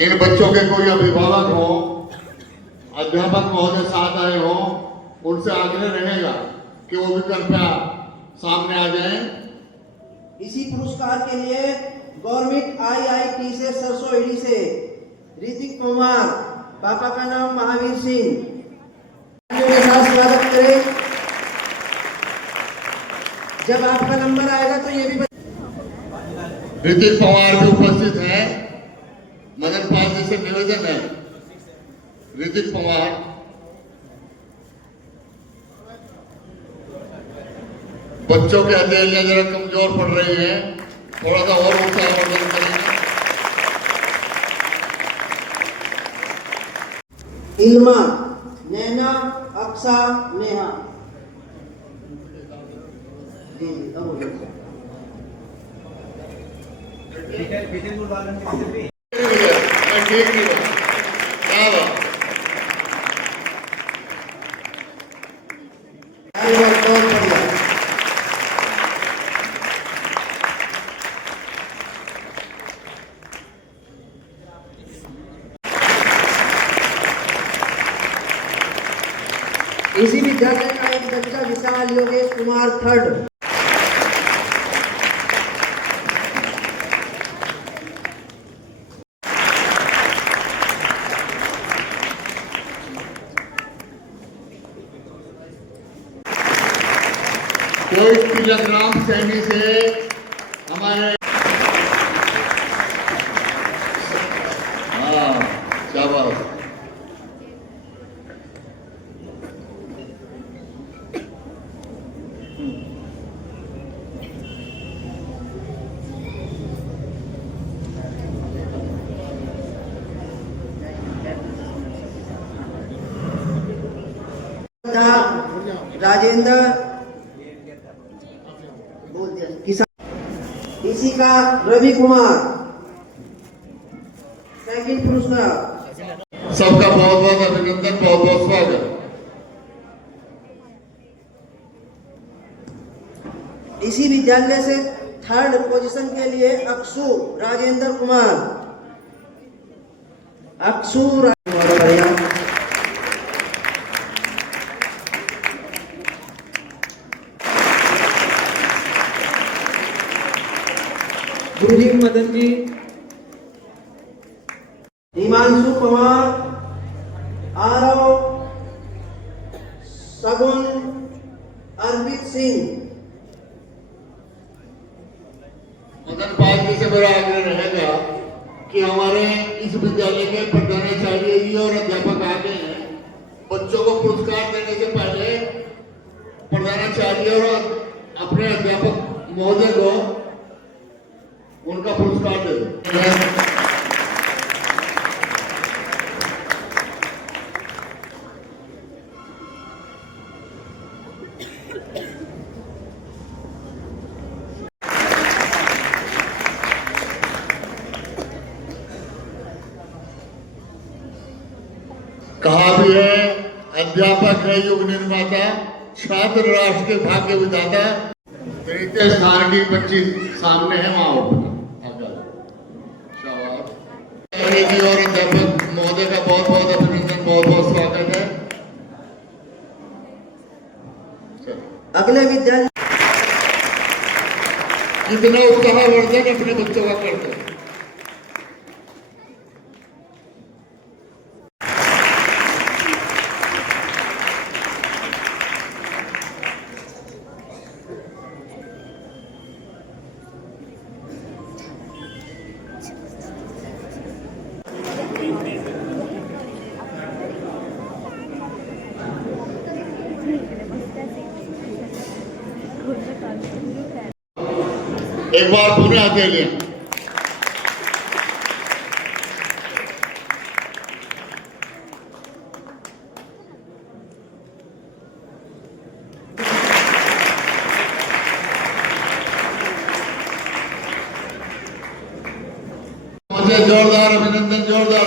इन बच्चों के कोई अभिभावक हो, अध्यापक महोदय साथ आए हो, उनसे आग्रह रहेगा कि वो भी कृपया सामने आ जाएं। इसी पुरस्कार के लिए गवर्नमेंट आईआईटी से सरसोईडी से ऋतिक कुमार, पापा का नाम महावीर सिंह के साथ स्वागत करें। जब आपका नंबर आएगा तो ये भी ऋतिक पवार भी उपस्थित हैं। मदन पाल जी से निवेदन है, ऋतिक पवार बच्चों के हथेलियां जरा कमजोर पड़ रही हैं, थोड़ा सा और उत्साहवर्धन करेंगे। इल्मा, नैना, अक्सा, नेहा। ठीक नहीं बना। क्या बात। बहुत बढ़िया। इसी विद्यालय का एक बच्चा विशाल योगेश कुमार 3rd। कोई तिलकराम सैनी से हमारे शाबाश। राजेंद्र बोल दिया किसान। इसी का रवि कुमार सेकंड पुरस्कार। सबका बहुत बहुत अभिनंदन, बहुत बहुत स्वागत। इसी विद्यालय से थर्ड पोजीशन के लिए अक्षु राजेंद्र कुमार। अक्षु गुरुजी मदन जी, हिमांशु पवार, आरव, सगुन, अर्पित सिंह। मदन पाल जी से मेरा आग्रह रहेगा कि हमारे इस विद्यालय के प्रधानाचार्य जी और अध्यापक आ गए हैं। बच्चों को पुरस्कार देने से पहले प्रधानाचार्य और अपने अध्यापक महोदय को उनका पुरस्कार दे दें। कहा भी है, अध्यापक है युग निर्माता, छात्र राष्ट्र के भाग्य विधाता। तृतीय स्थान की 25 सामने है, वहां उठना। जी और अध्यापक महोदय का बहुत बहुत अभिनंदन, बहुत बहुत स्वागत है। अगले विद्यालय कितना उत्साहवर्धन अपने बच्चों का करते हैं। एक बार पुनः आते हैं। मुझे जोरदार अभिनंदन, जोरदार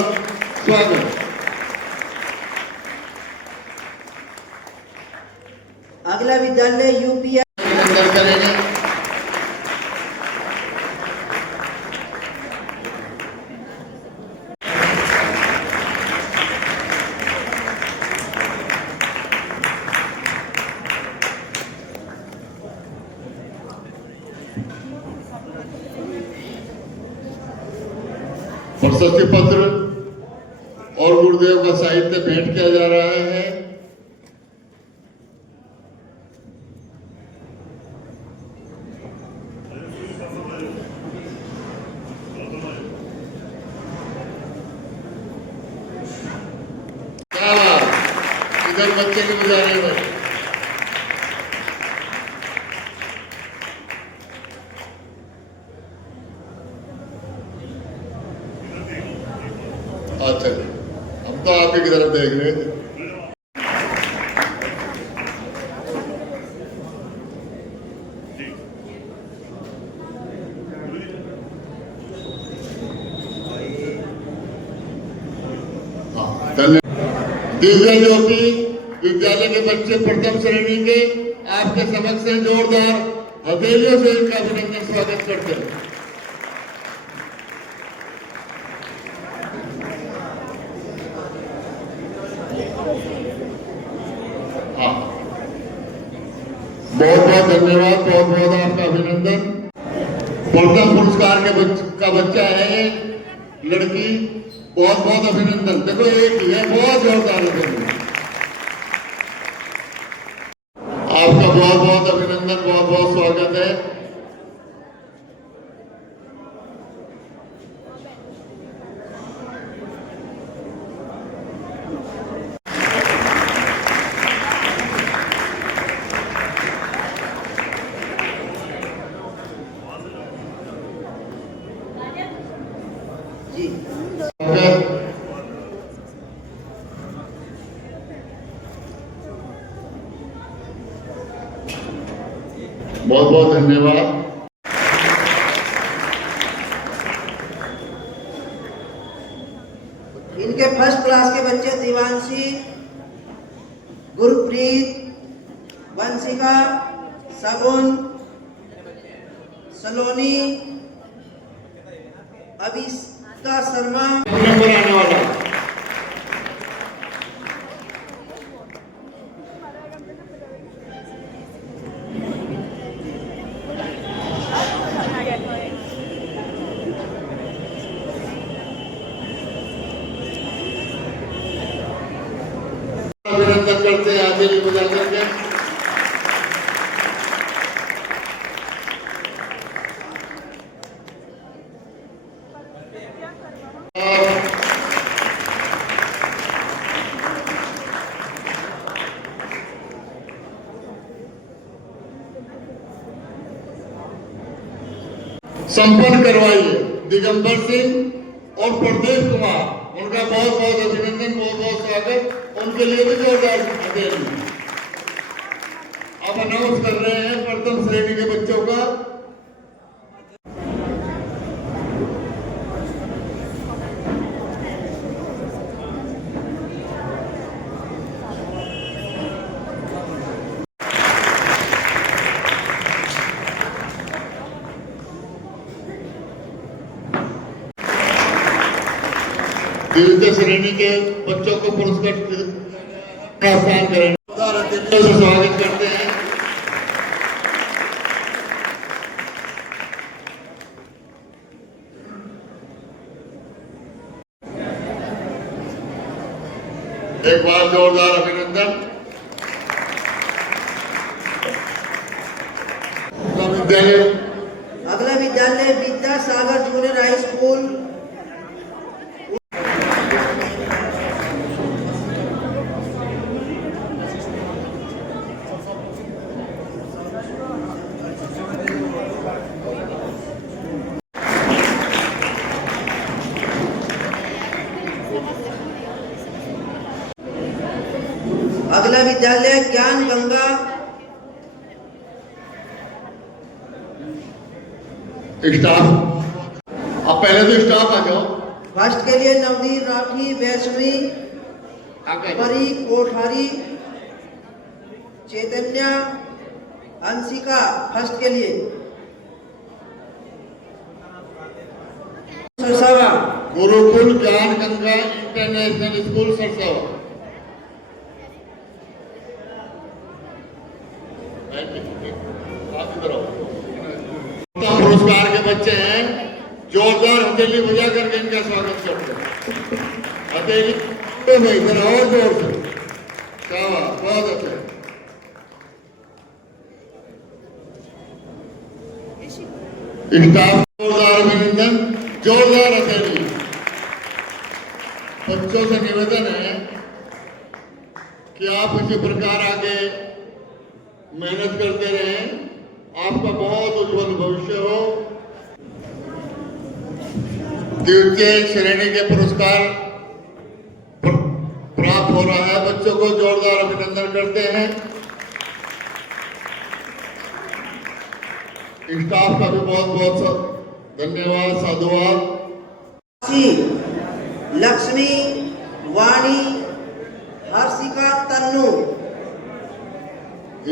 स्वागत। अगला विद्यालय यूपीआई अभिनंदन करेंगे। प्रशस्ति पत्र और गुरुदेव का साहित्य भेंट किया जा रहा है। क्या बात, इधर बच्चे की गुजारे हुए। अच्छा, हम तो आप ही की तरफ देख रहे थे। धन्यवाद। दिव्य ज्योति विद्यालय के बच्चे प्रथम श्रेणी के आपके समक्ष से जोरदार हथेलियों से इनका अभिनंदन स्वागत करते हैं। बहुत बहुत धन्यवाद, बहुत बहुत आपका अभिनंदन। प्रथम पुरस्कार का बच्चा है लड़की, बहुत बहुत अभिनंदन। देखो एक ही है, बहुत जोरदार अभिनंदन। आपका बहुत बहुत अभिनंदन, बहुत बहुत स्वागत है। जी बहुत बहुत धन्यवाद। इनके फर्स्ट क्लास के बच्चे दिवांशी, गुरप्रीत, वंशिका, सगुन, सलोनी, अभिष्का शर्मा। नंबर आने वाला अभिनंदन करते हैं हाथेली बजा करके। संपन्न करवाइए दिगंबर सिंह और प्रदीप कुमार, उनका बहुत बहुत अभिनंदन, बहुत बहुत स्वागत। उनके लिए भी जोरदार तालियां। अब अनाउंस कर रहे हैं प्रथम श्रेणी के बच्चों का। द्वितीय श्रेणी के बच्चों को पुरस्कार प्रदान करें। स्वागत करते हैं। एक बार जोरदार अभिनंदन। विद्यालय अगला विद्यालय विद्यासागर जूनियर हाई स्कूल। अगला विद्यालय ज्ञान गंगा। स्टाफ, अब पहले तो स्टाफ आ जाओ। फर्स्ट के लिए नवनीत राठी, वैष्णवी, आगे परी कोठारी, चैतन्या, अंशिका फर्स्ट के लिए। सरसावा गुरुकुल ज्ञान गंगा इंटरनेशनल स्कूल सरसावा। पुरस्कार के बच्चे हैं, जोरदार हथेली बजा करके इनका स्वागत करते हैं। हथेली तो नहीं, इधर और जोर से। क्या बात, बहुत अच्छा। स्टाफ जोरदार अभिनंदन, जोरदार हथेली। बच्चों से निवेदन है कि आप इसी प्रकार आगे मेहनत करते रहें, आपका बहुत उज्जवल भविष्य हो। द्वितीय श्रेणी के पुरस्कार प्राप्त हो रहा है, बच्चों को जोरदार अभिनंदन करते हैं। स्टाफ का भी बहुत बहुत धन्यवाद, साधुवाद। लक्ष्मी, वाणी, हर्षिका, तन्नू।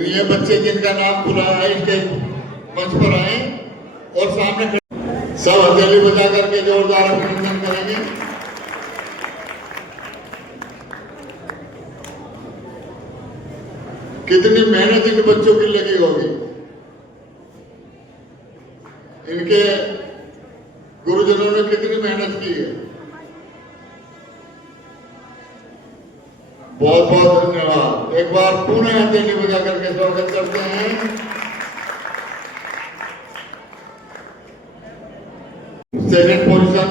ये बच्चे जिनका नाम खुला है स्टेज मंच पर आए और सामने सब हथेली बजा करके जोरदार अभिनंदन करेंगे। कितनी मेहनत इन बच्चों की लगी होगी। इनके गुरुजनों ने कितनी मेहनत की है। बहुत बहुत धन्यवाद। एक बार पुनः हथेली बजा करके स्वागत करते हैं। सेकंड पोजीशन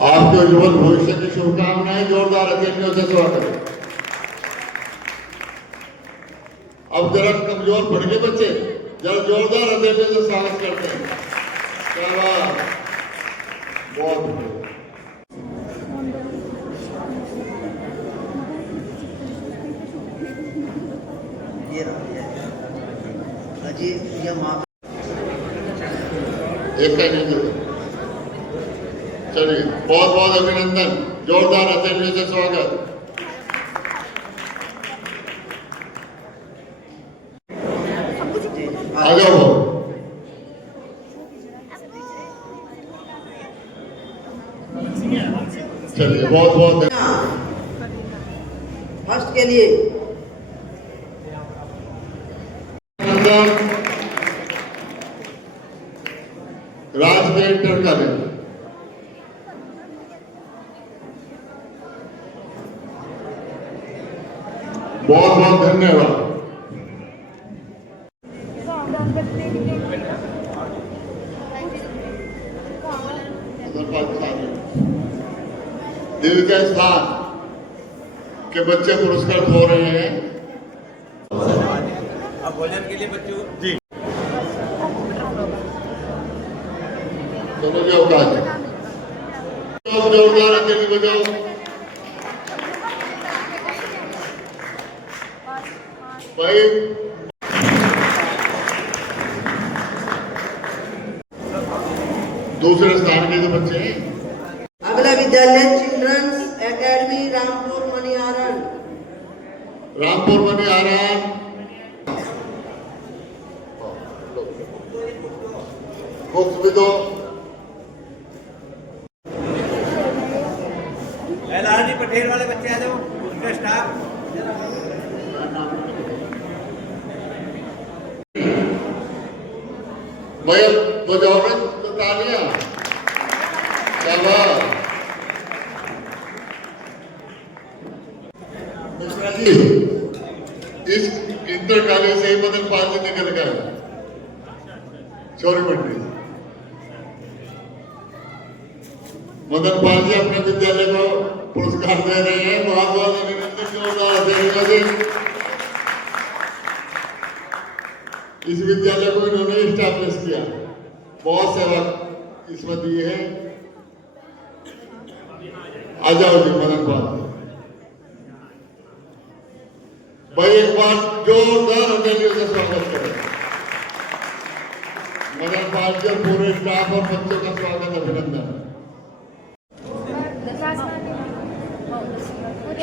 आपके उज्जवल भविष्य की शुभकामनाएं। जोरदार हथेलियों से स्वागत है। अब जरा कमजोर पड़ गए बच्चे, जरा जोरदार हथेलियों से स्वागत करते हैं। क्या बात, बहुत बढ़िया। अजीत या माँ एक का नहीं दे। चलिए, बहुत बहुत अभिनंदन। जोरदार हथेलियों से स्वागत। आ जाओ। चलिए, बहुत बहुत फर्स्ट के लिए राजकीय इंटर कॉलेज। बहुत बहुत धन्यवाद। द्वितीय स्थान के बच्चे पुरस्कृत हो रहे हैं। अब भोजन के लिए बच्चों जी, चलो जी, अवकाश है। जोरदार हथेली बजाओ। भाई दूसरे स्थान के जो बच्चे हैं, अगला विद्यालय children's academy Rampur Maniharan. Rampur Maniharan. Books भी दो। लालजी पटेल वाले बच्चे आ जाओ, उनका स्टाफ। भैया बजाओ में तो तालियां। क्या बात। मिश्रा जी, इस इंटर कॉलेज से ही मदन पाल जी निकल गए, चौरी मंडी। मदन पाल जी अपने विद्यालय को पुरस्कार दे रहे हैं। बहुत बहुत अभिनंदन। जोरदार हथेलियों से। इस विद्यालय को इन्होंने स्टैब्लिश किया, बहुत सेवा इसमें दी है। आ जाओ जी मदन पाल भाई, एक बार जोरदार हथेलियों से स्वागत करें। मदन पाल जी और पूरे स्टाफ और बच्चों का स्वागत, अभिनंदन।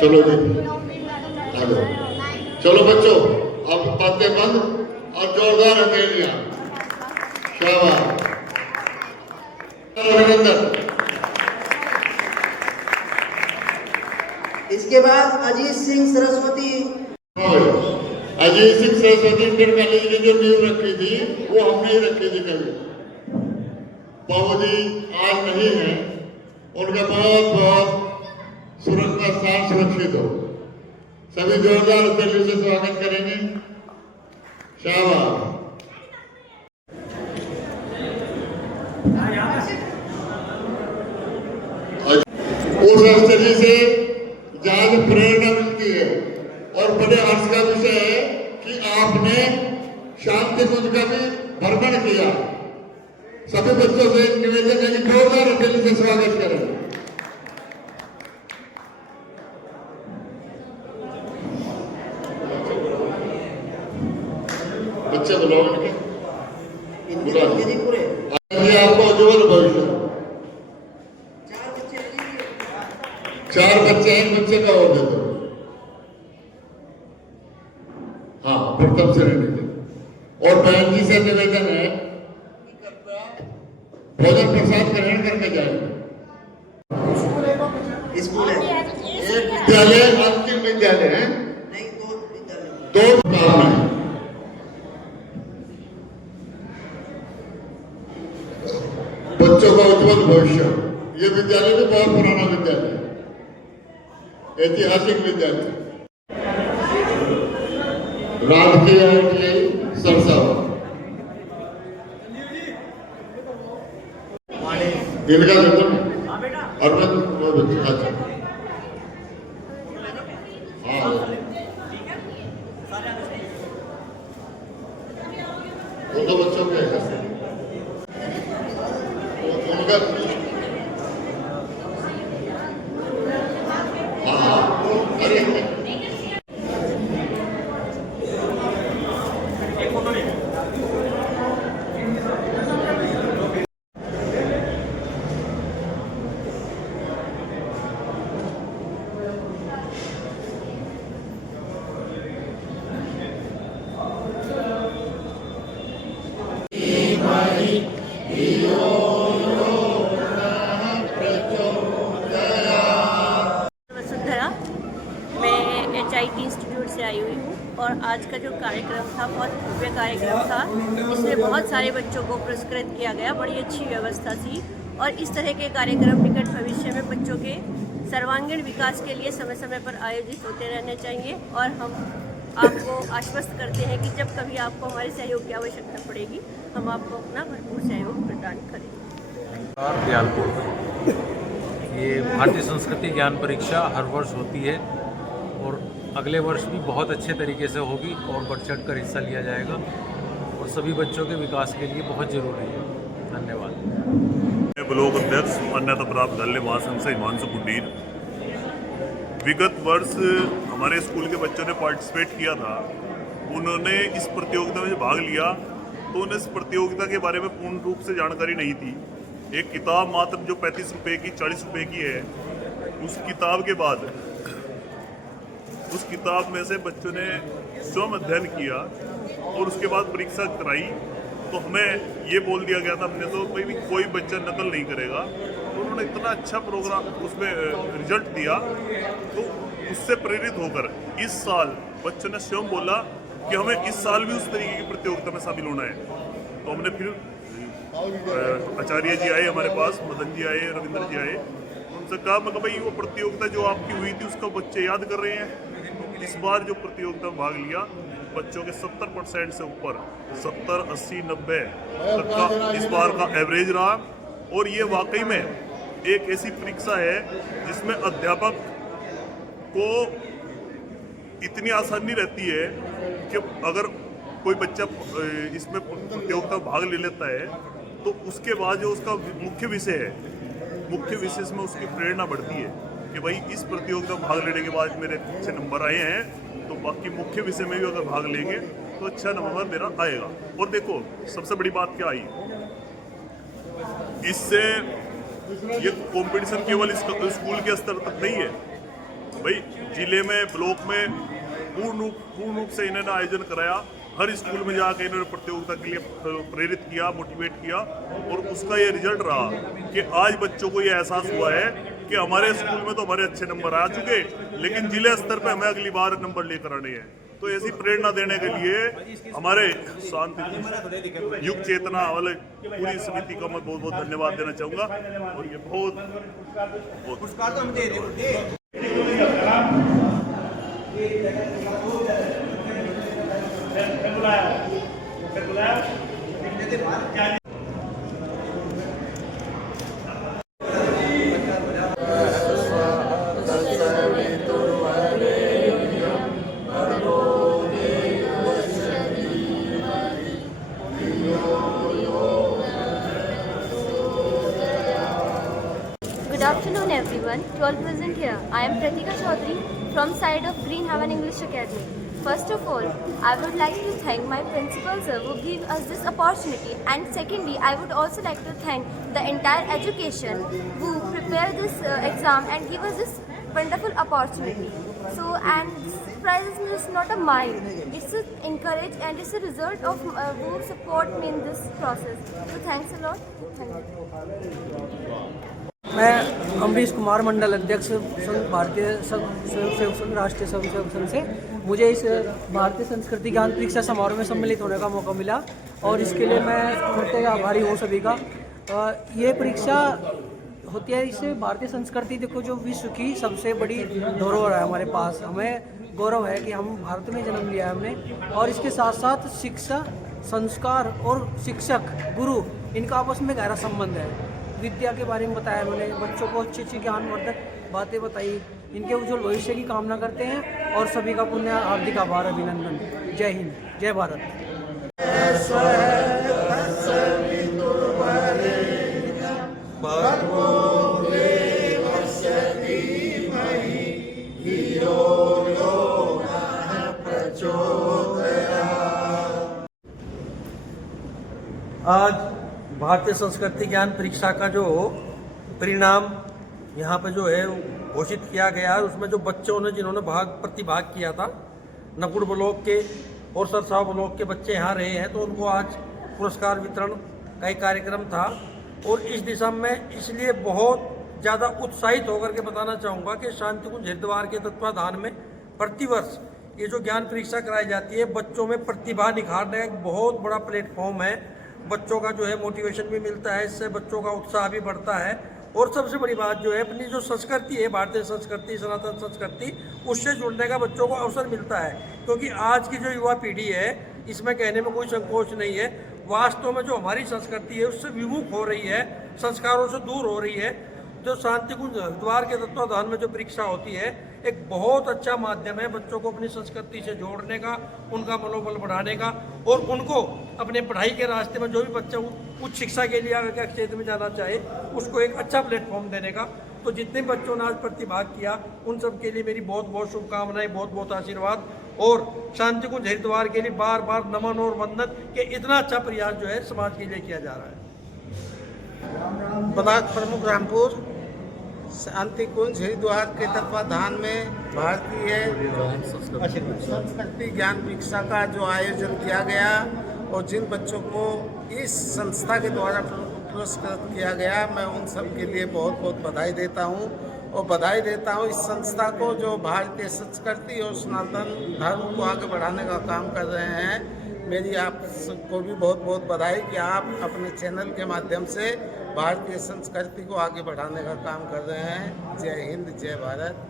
चलो जी, आ जाओ। चलो बच्चों, अब बातें बंद और जोरदार हथेलियां। शाबाश, अभिनंदन। इसके बाद अजीत सिंह सरस्वती। अजीत सिंह सरस्वती इंटर कॉलेज की जो नींव रखी थी वो हमने ही रखी थी कभी। बाबूजी आज नहीं है, उनका बहुत बहुत सुरक्षा स्थान सुरक्षित हो। सभी जोरदार हथेलियों से स्वागत करेंगे। शाबाश। उस हस्तरी से जहां से प्रेरणा मिलती है और बड़े हर्ष का विषय है कि आपने शांति कुंज का भी भ्रमण किया। सभी बच्चों से निवेदन है कि जोरदार हथेली से स्वागत करें। बच्चे बुलाओ इनके, पूरे आपको उज्जवल भविष्य। 4 बच्चे हैं, बच्चे का और दे दो। हाँ, प्रथम श्रेणी के। और बहन जी से निवेदन है भोजन प्रसाद ग्रहण करके जाएंगे। स्कूल है, एक विद्यालय अंतिम विद्यालय है, नहीं 2 विद्यालय। 2 काम है। ये विद्यालय भी बहुत पुराना विद्यालय, ऐतिहासिक विद्यालय, राजकीय ITI सरसावा। इनका देखो अरविंद अच्छा, हाँ वो तो बच्चों के हैं, उनका हाँ अरे वसुंधरा, मैं HIT इंस्टीट्यूट से आई हुई हूँ और आज का जो कार्यक्रम था बहुत भव्य कार्यक्रम था। इसमें बहुत सारे बच्चों को पुरस्कृत किया गया, बड़ी अच्छी व्यवस्था थी और इस तरह के कार्यक्रम निकट भविष्य में बच्चों के सर्वांगीण विकास के लिए समय समय पर आयोजित होते रहने चाहिए और हम आपको आश्वस्त करते हैं कि जब कभी आपको हमारे सहयोग की आवश्यकता पड़ेगी हम आपको अपना भरपूर सहयोग प्रदान करेंगे। और दयालपुर, ये भारतीय संस्कृति ज्ञान परीक्षा हर वर्ष होती है और अगले वर्ष भी बहुत अच्छे तरीके से होगी और बढ़ चढ़ कर हिस्सा लिया जाएगा और सभी बच्चों के विकास के लिए बहुत ज़रूरी है। धन्यवाद। ब्लॉक अध्यक्ष मान्यता प्राप्त दल्ले महासंघ से हिमांशु कुंडीर। विगत वर्ष हमारे स्कूल के बच्चों ने पार्टिसिपेट किया था, उन्होंने इस प्रतियोगिता में भाग लिया तो उन्हें इस प्रतियोगिता के बारे में पूर्ण रूप से जानकारी नहीं थी। एक किताब मात्र जो 35 रुपये की 40 रुपये की है, उस किताब के बाद उस किताब में से बच्चों ने स्वयं अध्ययन किया और उसके बाद परीक्षा कराई तो हमें ये बोल दिया गया था हमने तो भाई भी कोई बच्चा नकल नहीं करेगा। तो उन्होंने इतना अच्छा प्रोग्राम उसमें रिजल्ट दिया तो उससे प्रेरित होकर इस साल बच्चों ने स्वयं बोला कि हमें इस साल भी उस तरीके की प्रतियोगिता में शामिल होना है। तो हमने फिर आचार्य जी आए हमारे पास, मदन जी आए, रविंद्र जी आए, उनसे कहा मैं भाई वो प्रतियोगिता जो आपकी हुई थी उसका बच्चे याद कर रहे हैं। तो इस बार जो प्रतियोगिता में भाग लिया बच्चों के 70% से ऊपर 70, 80, 90 तक का इस बार का एवरेज रहा और ये वाकई में एक ऐसी परीक्षा है जिसमें अध्यापक को इतनी आसानी रहती है कि अगर कोई बच्चा इसमें प्रतियोगिता में भाग ले लेता है तो उसके बाद जो उसका मुख्य विषय है, मुख्य विषय में उसकी प्रेरणा बढ़ती है कि भाई इस प्रतियोगिता में भाग लेने के बाद मेरे अच्छे नंबर आए हैं तो बाकी मुख्य विषय में भी अगर भाग लेंगे तो अच्छा नंबर मेरा आएगा। और देखो सबसे बड़ी बात क्या आई, इससे ये कंपटीशन केवल स्कूल के स्तर तक नहीं है भाई, जिले में ब्लॉक में पूर्ण रूप से इन्होंने आयोजन कराया। हर स्कूल में जाकर इन्होंने प्रतियोगिता के लिए प्रेरित किया, मोटिवेट किया और उसका ये रिजल्ट रहा कि आज बच्चों को ये एहसास हुआ है कि हमारे स्कूल में तो हमारे अच्छे नंबर आ चुके लेकिन जिले स्तर पर हमें अगली बार नंबर लेकर आने हैं। तो ऐसी प्रेरणा देने के लिए हमारे शांति युग चेतना वाले पूरी समिति का मैं बहुत बहुत धन्यवाद देना चाहूँगा और ये बहुत पुरस्कार तो हम दे देंगे। Good afternoon everyone. To all present here, I am Pratika Chaudhary from side of Green Haven English Academy. First of all, I would like to thank my principal sir who gave us this opportunity, and secondly, I would also like to thank the entire education who prepared this exam and give us this wonderful opportunity. So, and this prize is not a mine, it's an encourage and it's a result of who support me in this process. So thanks a lot. Thank you. मैं अमरीश कुमार मंडल अध्यक्ष भारतीय स्वयं संघ राष्ट्रीय स्वयं सेवक संघ से, मुझे इस भारतीय संस्कृति ज्ञान परीक्षा समारोह में सम्मिलित होने का मौका मिला और इसके लिए मैं कृतज्ञ आभारी हूँ सभी का। ये परीक्षा होती है। इससे भारतीय संस्कृति देखो जो विश्व की सबसे बड़ी धरोहर है हमारे पास। हमें गौरव है कि हम भारत में जन्म लिया है हमने। और इसके साथ साथ शिक्षा, संस्कार और शिक्षक, गुरु, इनका आपस में गहरा संबंध है। विद्या के बारे में बताया उन्होंने, बच्चों को अच्छी अच्छी ज्ञानवर्धक बातें बताई। इनके उज्जवल भविष्य की कामना करते हैं और सभी का पुण्य हार्दिक आभार, अभिनंदन। जय हिंद, जय भारत। आज भारतीय संस्कृति ज्ञान परीक्षा का जो परिणाम यहाँ पे जो है घोषित किया गया है, उसमें जो बच्चों ने जिन्होंने प्रतिभाग किया था, नकुड़ ब्लॉक के और सरसाव ब्लॉक के बच्चे यहाँ रहे हैं, तो उनको आज पुरस्कार वितरण का एक कार्यक्रम था। और इस दिशा में इसलिए बहुत ज़्यादा उत्साहित होकर के बताना चाहूँगा कि शांतिकुंज हरिद्वार के तत्वाधान में प्रतिवर्ष ये जो ज्ञान परीक्षा कराई जाती है, बच्चों में प्रतिभा निखारने का एक बहुत बड़ा प्लेटफॉर्म है। बच्चों का जो है मोटिवेशन भी मिलता है, इससे बच्चों का उत्साह भी बढ़ता है। और सबसे बड़ी बात जो है, अपनी जो संस्कृति है, भारतीय संस्कृति, सनातन संस्कृति, उससे जुड़ने का बच्चों को अवसर मिलता है। क्योंकि आज की जो युवा पीढ़ी है, इसमें कहने में कोई संकोच नहीं है, वास्तव में जो हमारी संस्कृति है उससे विमुख हो रही है, संस्कारों से दूर हो रही है। जो शांतिकुंज हरिद्वार के तत्वाधान में जो परीक्षा होती है, एक बहुत अच्छा माध्यम है बच्चों को अपनी संस्कृति से जोड़ने का, उनका मनोबल बढ़ाने का, और उनको अपने पढ़ाई के रास्ते में जो भी बच्चा उच्च शिक्षा के लिए आगे के क्षेत्र में जाना चाहे, उसको एक अच्छा प्लेटफॉर्म देने का। तो जितने बच्चों ने आज प्रतिभाग किया, उन सब के लिए मेरी बहुत बहुत शुभकामनाएं, बहुत बहुत आशीर्वाद। और शांतिकुंज हरिद्वार के लिए बार बार नमन और वंदन कि इतना अच्छा प्रयास जो है समाज के लिए किया जा रहा है। ब्लॉक प्रमुख रामपुर शांतिकुंज हरिद्वार के तत्वाधान में भारतीय संस्कृति ज्ञान परीक्षा का जो आयोजन किया गया और जिन बच्चों को इस संस्था के द्वारा पुरस्कृत किया गया, मैं उन सब के लिए बहुत बहुत बधाई देता हूं। और बधाई देता हूं इस संस्था को जो भारतीय संस्कृति और सनातन धर्म को आगे बढ़ाने का काम कर रहे हैं। मेरी आप सबको भी बहुत बहुत बधाई कि आप अपने चैनल के माध्यम से भारतीय संस्कृति को आगे बढ़ाने का काम कर रहे हैं। जय हिंद, जय भारत।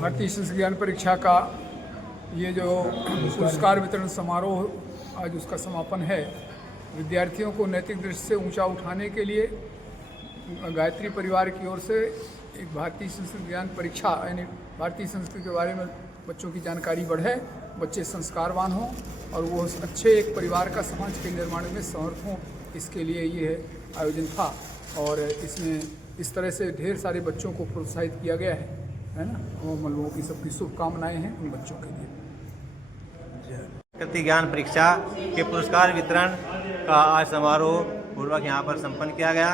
भारतीय संस्कृति ज्ञान परीक्षा का ये जो पुरस्कार वितरण समारोह आज उसका समापन है। विद्यार्थियों को नैतिक दृष्टि से ऊंचा उठाने के लिए गायत्री परिवार की ओर से एक भारतीय संस्कृति ज्ञान परीक्षा, यानी भारतीय संस्कृति के बारे में बच्चों की जानकारी बढ़े, बच्चे संस्कारवान हों और वो अच्छे एक परिवार का, समाज के निर्माण में समर्थ हों, इसके लिए ये आयोजन था। और इसमें इस तरह से ढेर सारे बच्चों को प्रोत्साहित किया गया है ना। और हम लोगों की सबकी शुभकामनाएं हैं उन बच्चों के लिए। संस्कृति ज्ञान परीक्षा के पुरस्कार वितरण का आज समारोह पूर्वक यहाँ पर संपन्न किया गया।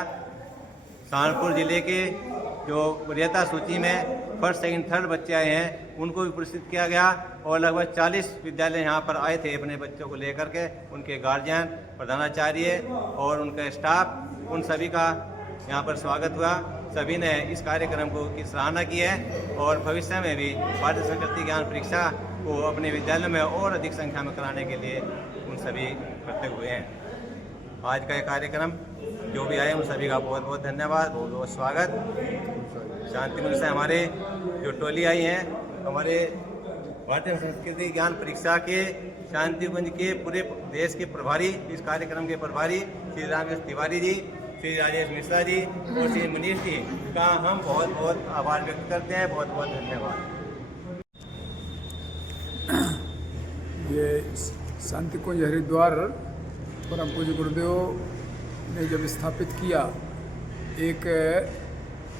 सहारनपुर जिले के जो वरीयता सूची में फर्स्ट, सेकंड, थर्ड बच्चे आए हैं, उनको भी पुरस्कृत किया गया। और लगभग 40 विद्यालय यहाँ पर आए थे अपने बच्चों को लेकर के, उनके गार्जियन, प्रधानाचार्य और उनका स्टाफ, उन सभी का यहाँ पर स्वागत हुआ। सभी ने इस कार्यक्रम की सराहना की है और भविष्य में भी भारतीय संस्कृति ज्ञान परीक्षा को अपने विद्यालयों में और अधिक संख्या में कराने के लिए उन सभी करते हुए हैं। आज का यह कार्यक्रम जो भी आए उन सभी का बहुत बहुत धन्यवाद, बहुत बहुत स्वागत। शांतिकुंज से हमारे जो टोली आई हैं, हमारे भारतीय संस्कृति ज्ञान परीक्षा के शांतिकुंज के पूरे देश के प्रभारी, इस कार्यक्रम के प्रभारी श्री रामेश तिवारी जी, श्री राजेश मिश्रा जी और श्री मनीष जी का हम बहुत बहुत आभार व्यक्त करते हैं। बहुत बहुत धन्यवाद। ये शांतिकुंज हरिद्वार परम पूज्य गुरुदेव ने जब स्थापित किया, एक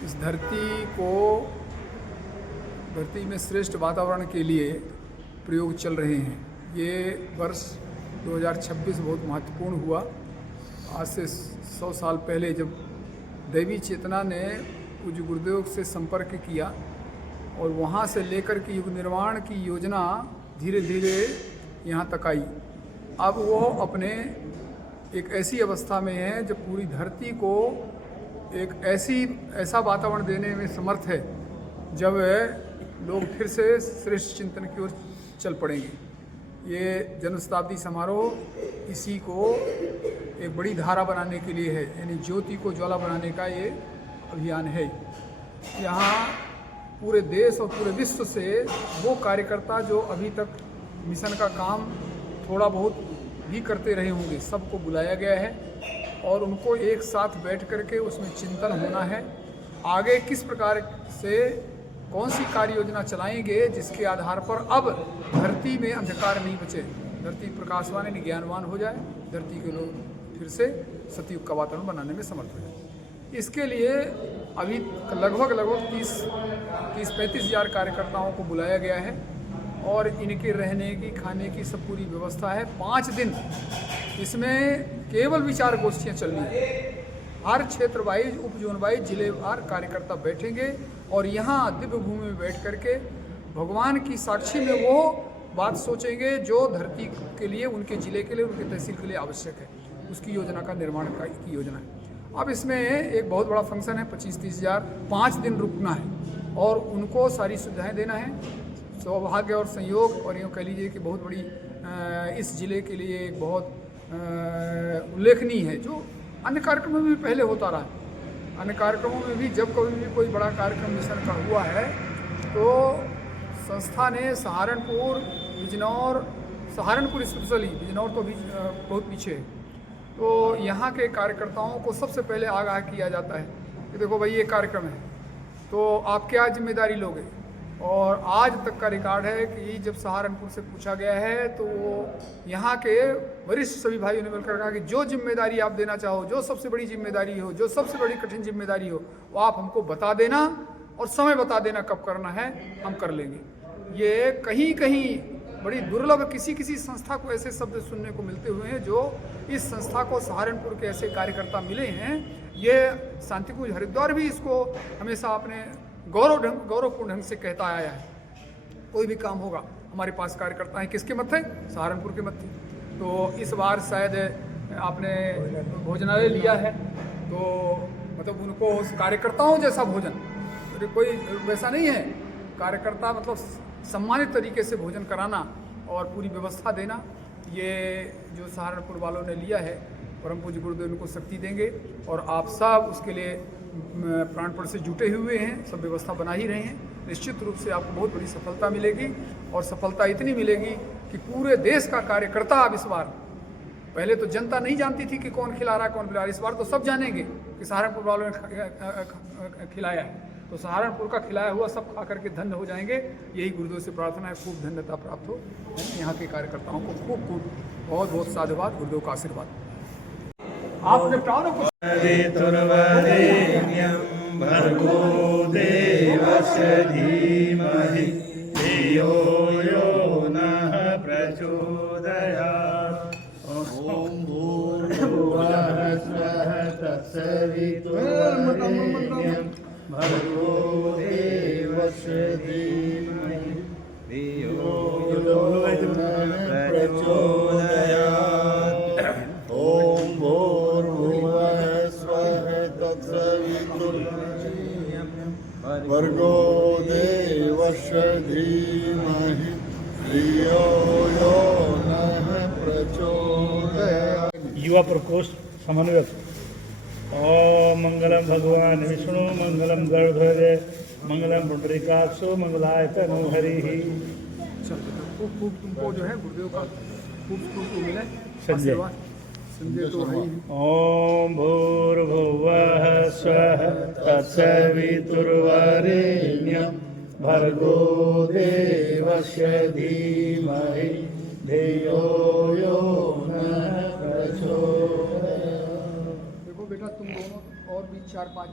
इस धरती में श्रेष्ठ वातावरण के लिए प्रयोग चल रहे हैं। ये वर्ष 2026 बहुत महत्वपूर्ण हुआ। आज से 100 साल पहले जब दैवी चेतना ने पूज्य गुरुदेव से संपर्क किया और वहाँ से लेकर के युग निर्माण की योजना धीरे धीरे यहाँ तक आई। अब वो अपने एक ऐसी अवस्था में है जब पूरी धरती को एक ऐसा वातावरण देने में समर्थ है जब लोग फिर से श्रेष्ठ चिंतन की ओर चल पड़ेंगे। ये जन्म शताब्दी समारोह इसी को एक बड़ी धारा बनाने के लिए है, यानी ज्योति को ज्वाला बनाने का ये अभियान है। यहाँ पूरे देश और पूरे विश्व से वो कार्यकर्ता जो अभी तक मिशन का काम थोड़ा बहुत भी करते रहे होंगे, सबको बुलाया गया है और उनको एक साथ बैठ करके उसमें चिंतन होना है। आगे किस प्रकार से कौन सी कार्य योजना चलाएंगे जिसके आधार पर अब धरती में अंधकार नहीं बचे, धरती प्रकाशवान यानी ज्ञानवान हो जाए, धरती के लोग फिर से सतयुग का वातावरण बनाने में समर्थ हो जाए। इसके लिए अभी लगभग 30-35 हज़ार कार्यकर्ताओं को बुलाया गया है और इनके रहने की, खाने की सब पूरी व्यवस्था है। 5 दिन इसमें केवल विचार गोष्ठियाँ चलनी है। हर क्षेत्र वाइज, उप जोन वाइज, जिलेवार कार्यकर्ता बैठेंगे और यहाँ दिव्य भूमि में बैठ करके भगवान की साक्षी में वो बात सोचेंगे जो धरती के लिए, उनके ज़िले के लिए, उनके तहसील के लिए आवश्यक है। उसकी योजना का निर्माण की योजना है। अब इसमें एक बहुत बड़ा फंक्शन है, 25-30 हज़ार, 5 दिन रुकना है और उनको सारी सुविधाएँ देना है। सौभाग्य और संयोग और यूँ कह लीजिए कि बहुत बड़ी इस ज़िले के लिए एक बहुत उल्लेखनीय है, जो अन्य कार्यक्रमों में भी पहले होता रहा है। अन्य कार्यक्रमों में भी जब कभी भी कोई बड़ा कार्यक्रम मिशन का हुआ है तो संस्था ने सहारनपुर, बिजनौर, सहारनपुर स्पेशली, बिजनौर तो भी बहुत पीछे है, तो यहाँ के कार्यकर्ताओं को सबसे पहले आगाह किया जाता है कि देखो भाई ये कार्यक्रम है तो आप क्या जिम्मेदारी लोगे। और आज तक का रिकॉर्ड है कि जब सहारनपुर से पूछा गया है तो यहाँ के वरिष्ठ सभी भाइयों ने मिलकर कहा कि जो जिम्मेदारी आप देना चाहो, जो सबसे बड़ी जिम्मेदारी हो, जो सबसे बड़ी कठिन जिम्मेदारी हो, वो आप हमको बता देना और समय बता देना कब करना है, हम कर लेंगे। ये कहीं कहीं बड़ी दुर्लभ किसी संस्था को ऐसे शब्द सुनने को मिलते हुए हैं जो इस संस्था को सहारनपुर के ऐसे कार्यकर्ता मिले हैं। ये शांतिकुंज हरिद्वार भी इसको हमेशा अपने गौरवपूर्ण ढंग से कहता आया है। कोई भी काम होगा हमारे पास कार्यकर्ता हैं, किसके मत है? सहारनपुर के मत थे। तो इस बार शायद आपने भोजनालय लिया है तो मतलब उनको कार्यकर्ताओं जैसा भोजन, कोई वैसा नहीं है, कार्यकर्ता मतलब सम्मानित तरीके से भोजन कराना और पूरी व्यवस्था देना, ये जो सहारनपुर वालों ने लिया है, परम पूज्य गुरुदेव उनको शक्ति देंगे और आप सब उसके लिए प्राणपण से जुटे हुए हैं, सब व्यवस्था बना ही रहे हैं। निश्चित रूप से आपको बहुत बड़ी सफलता मिलेगी और सफलता इतनी मिलेगी कि पूरे देश का कार्यकर्ता अब इस बार, पहले तो जनता नहीं जानती थी कि कौन खिला रहा है कौन पिला रहा है, इस बार तो सब जानेंगे कि सहारनपुर वालों ने खिलाया है। तो सहारनपुर का खिलाया हुआ सब खा करके धन्य हो जाएंगे। यही गुरुदेव से प्रार्थना है, खूब धन्यता प्राप्त हो। यहाँ के कार्यकर्ताओं को खूब बहुत बहुत साधुवाद, गुरुदेव का आशीर्वाद। आप निपटाओ ना कुछ। भर्गो देवस्य धीमहि धियो यो नः प्रचोदयात्। ॐ भूर्भुवः स्वः तत्सवितुर्वरेण्यं भर्गो देवस्य धीमहि धियो यो नः प्रचोदयात्। ॐ भूर्भुवः स्वः तत्सवितुर्वरेण्यं भर्गो देवस्य धीमहि धियो यो नः प्रचोदयात्। युवा प्रकोष्ठ समन्वयक ओम मंगलम भगवान विष्णु मंगलम गरुड़ध्वज मंगलम पुंडरीकाक्षो मंगलाय तनु हरि। खूब तुमको जो है गुरुदेव का खूब मिले संजय। संजय तो है ही। ओम भूर्भुवः स्वः तत्सवितुर्वरेण्यं भर्गो देवस्य धीमहि धियो यो नः प्रचोदयात्। देखो बेटा तुम दोनों और भी 4-5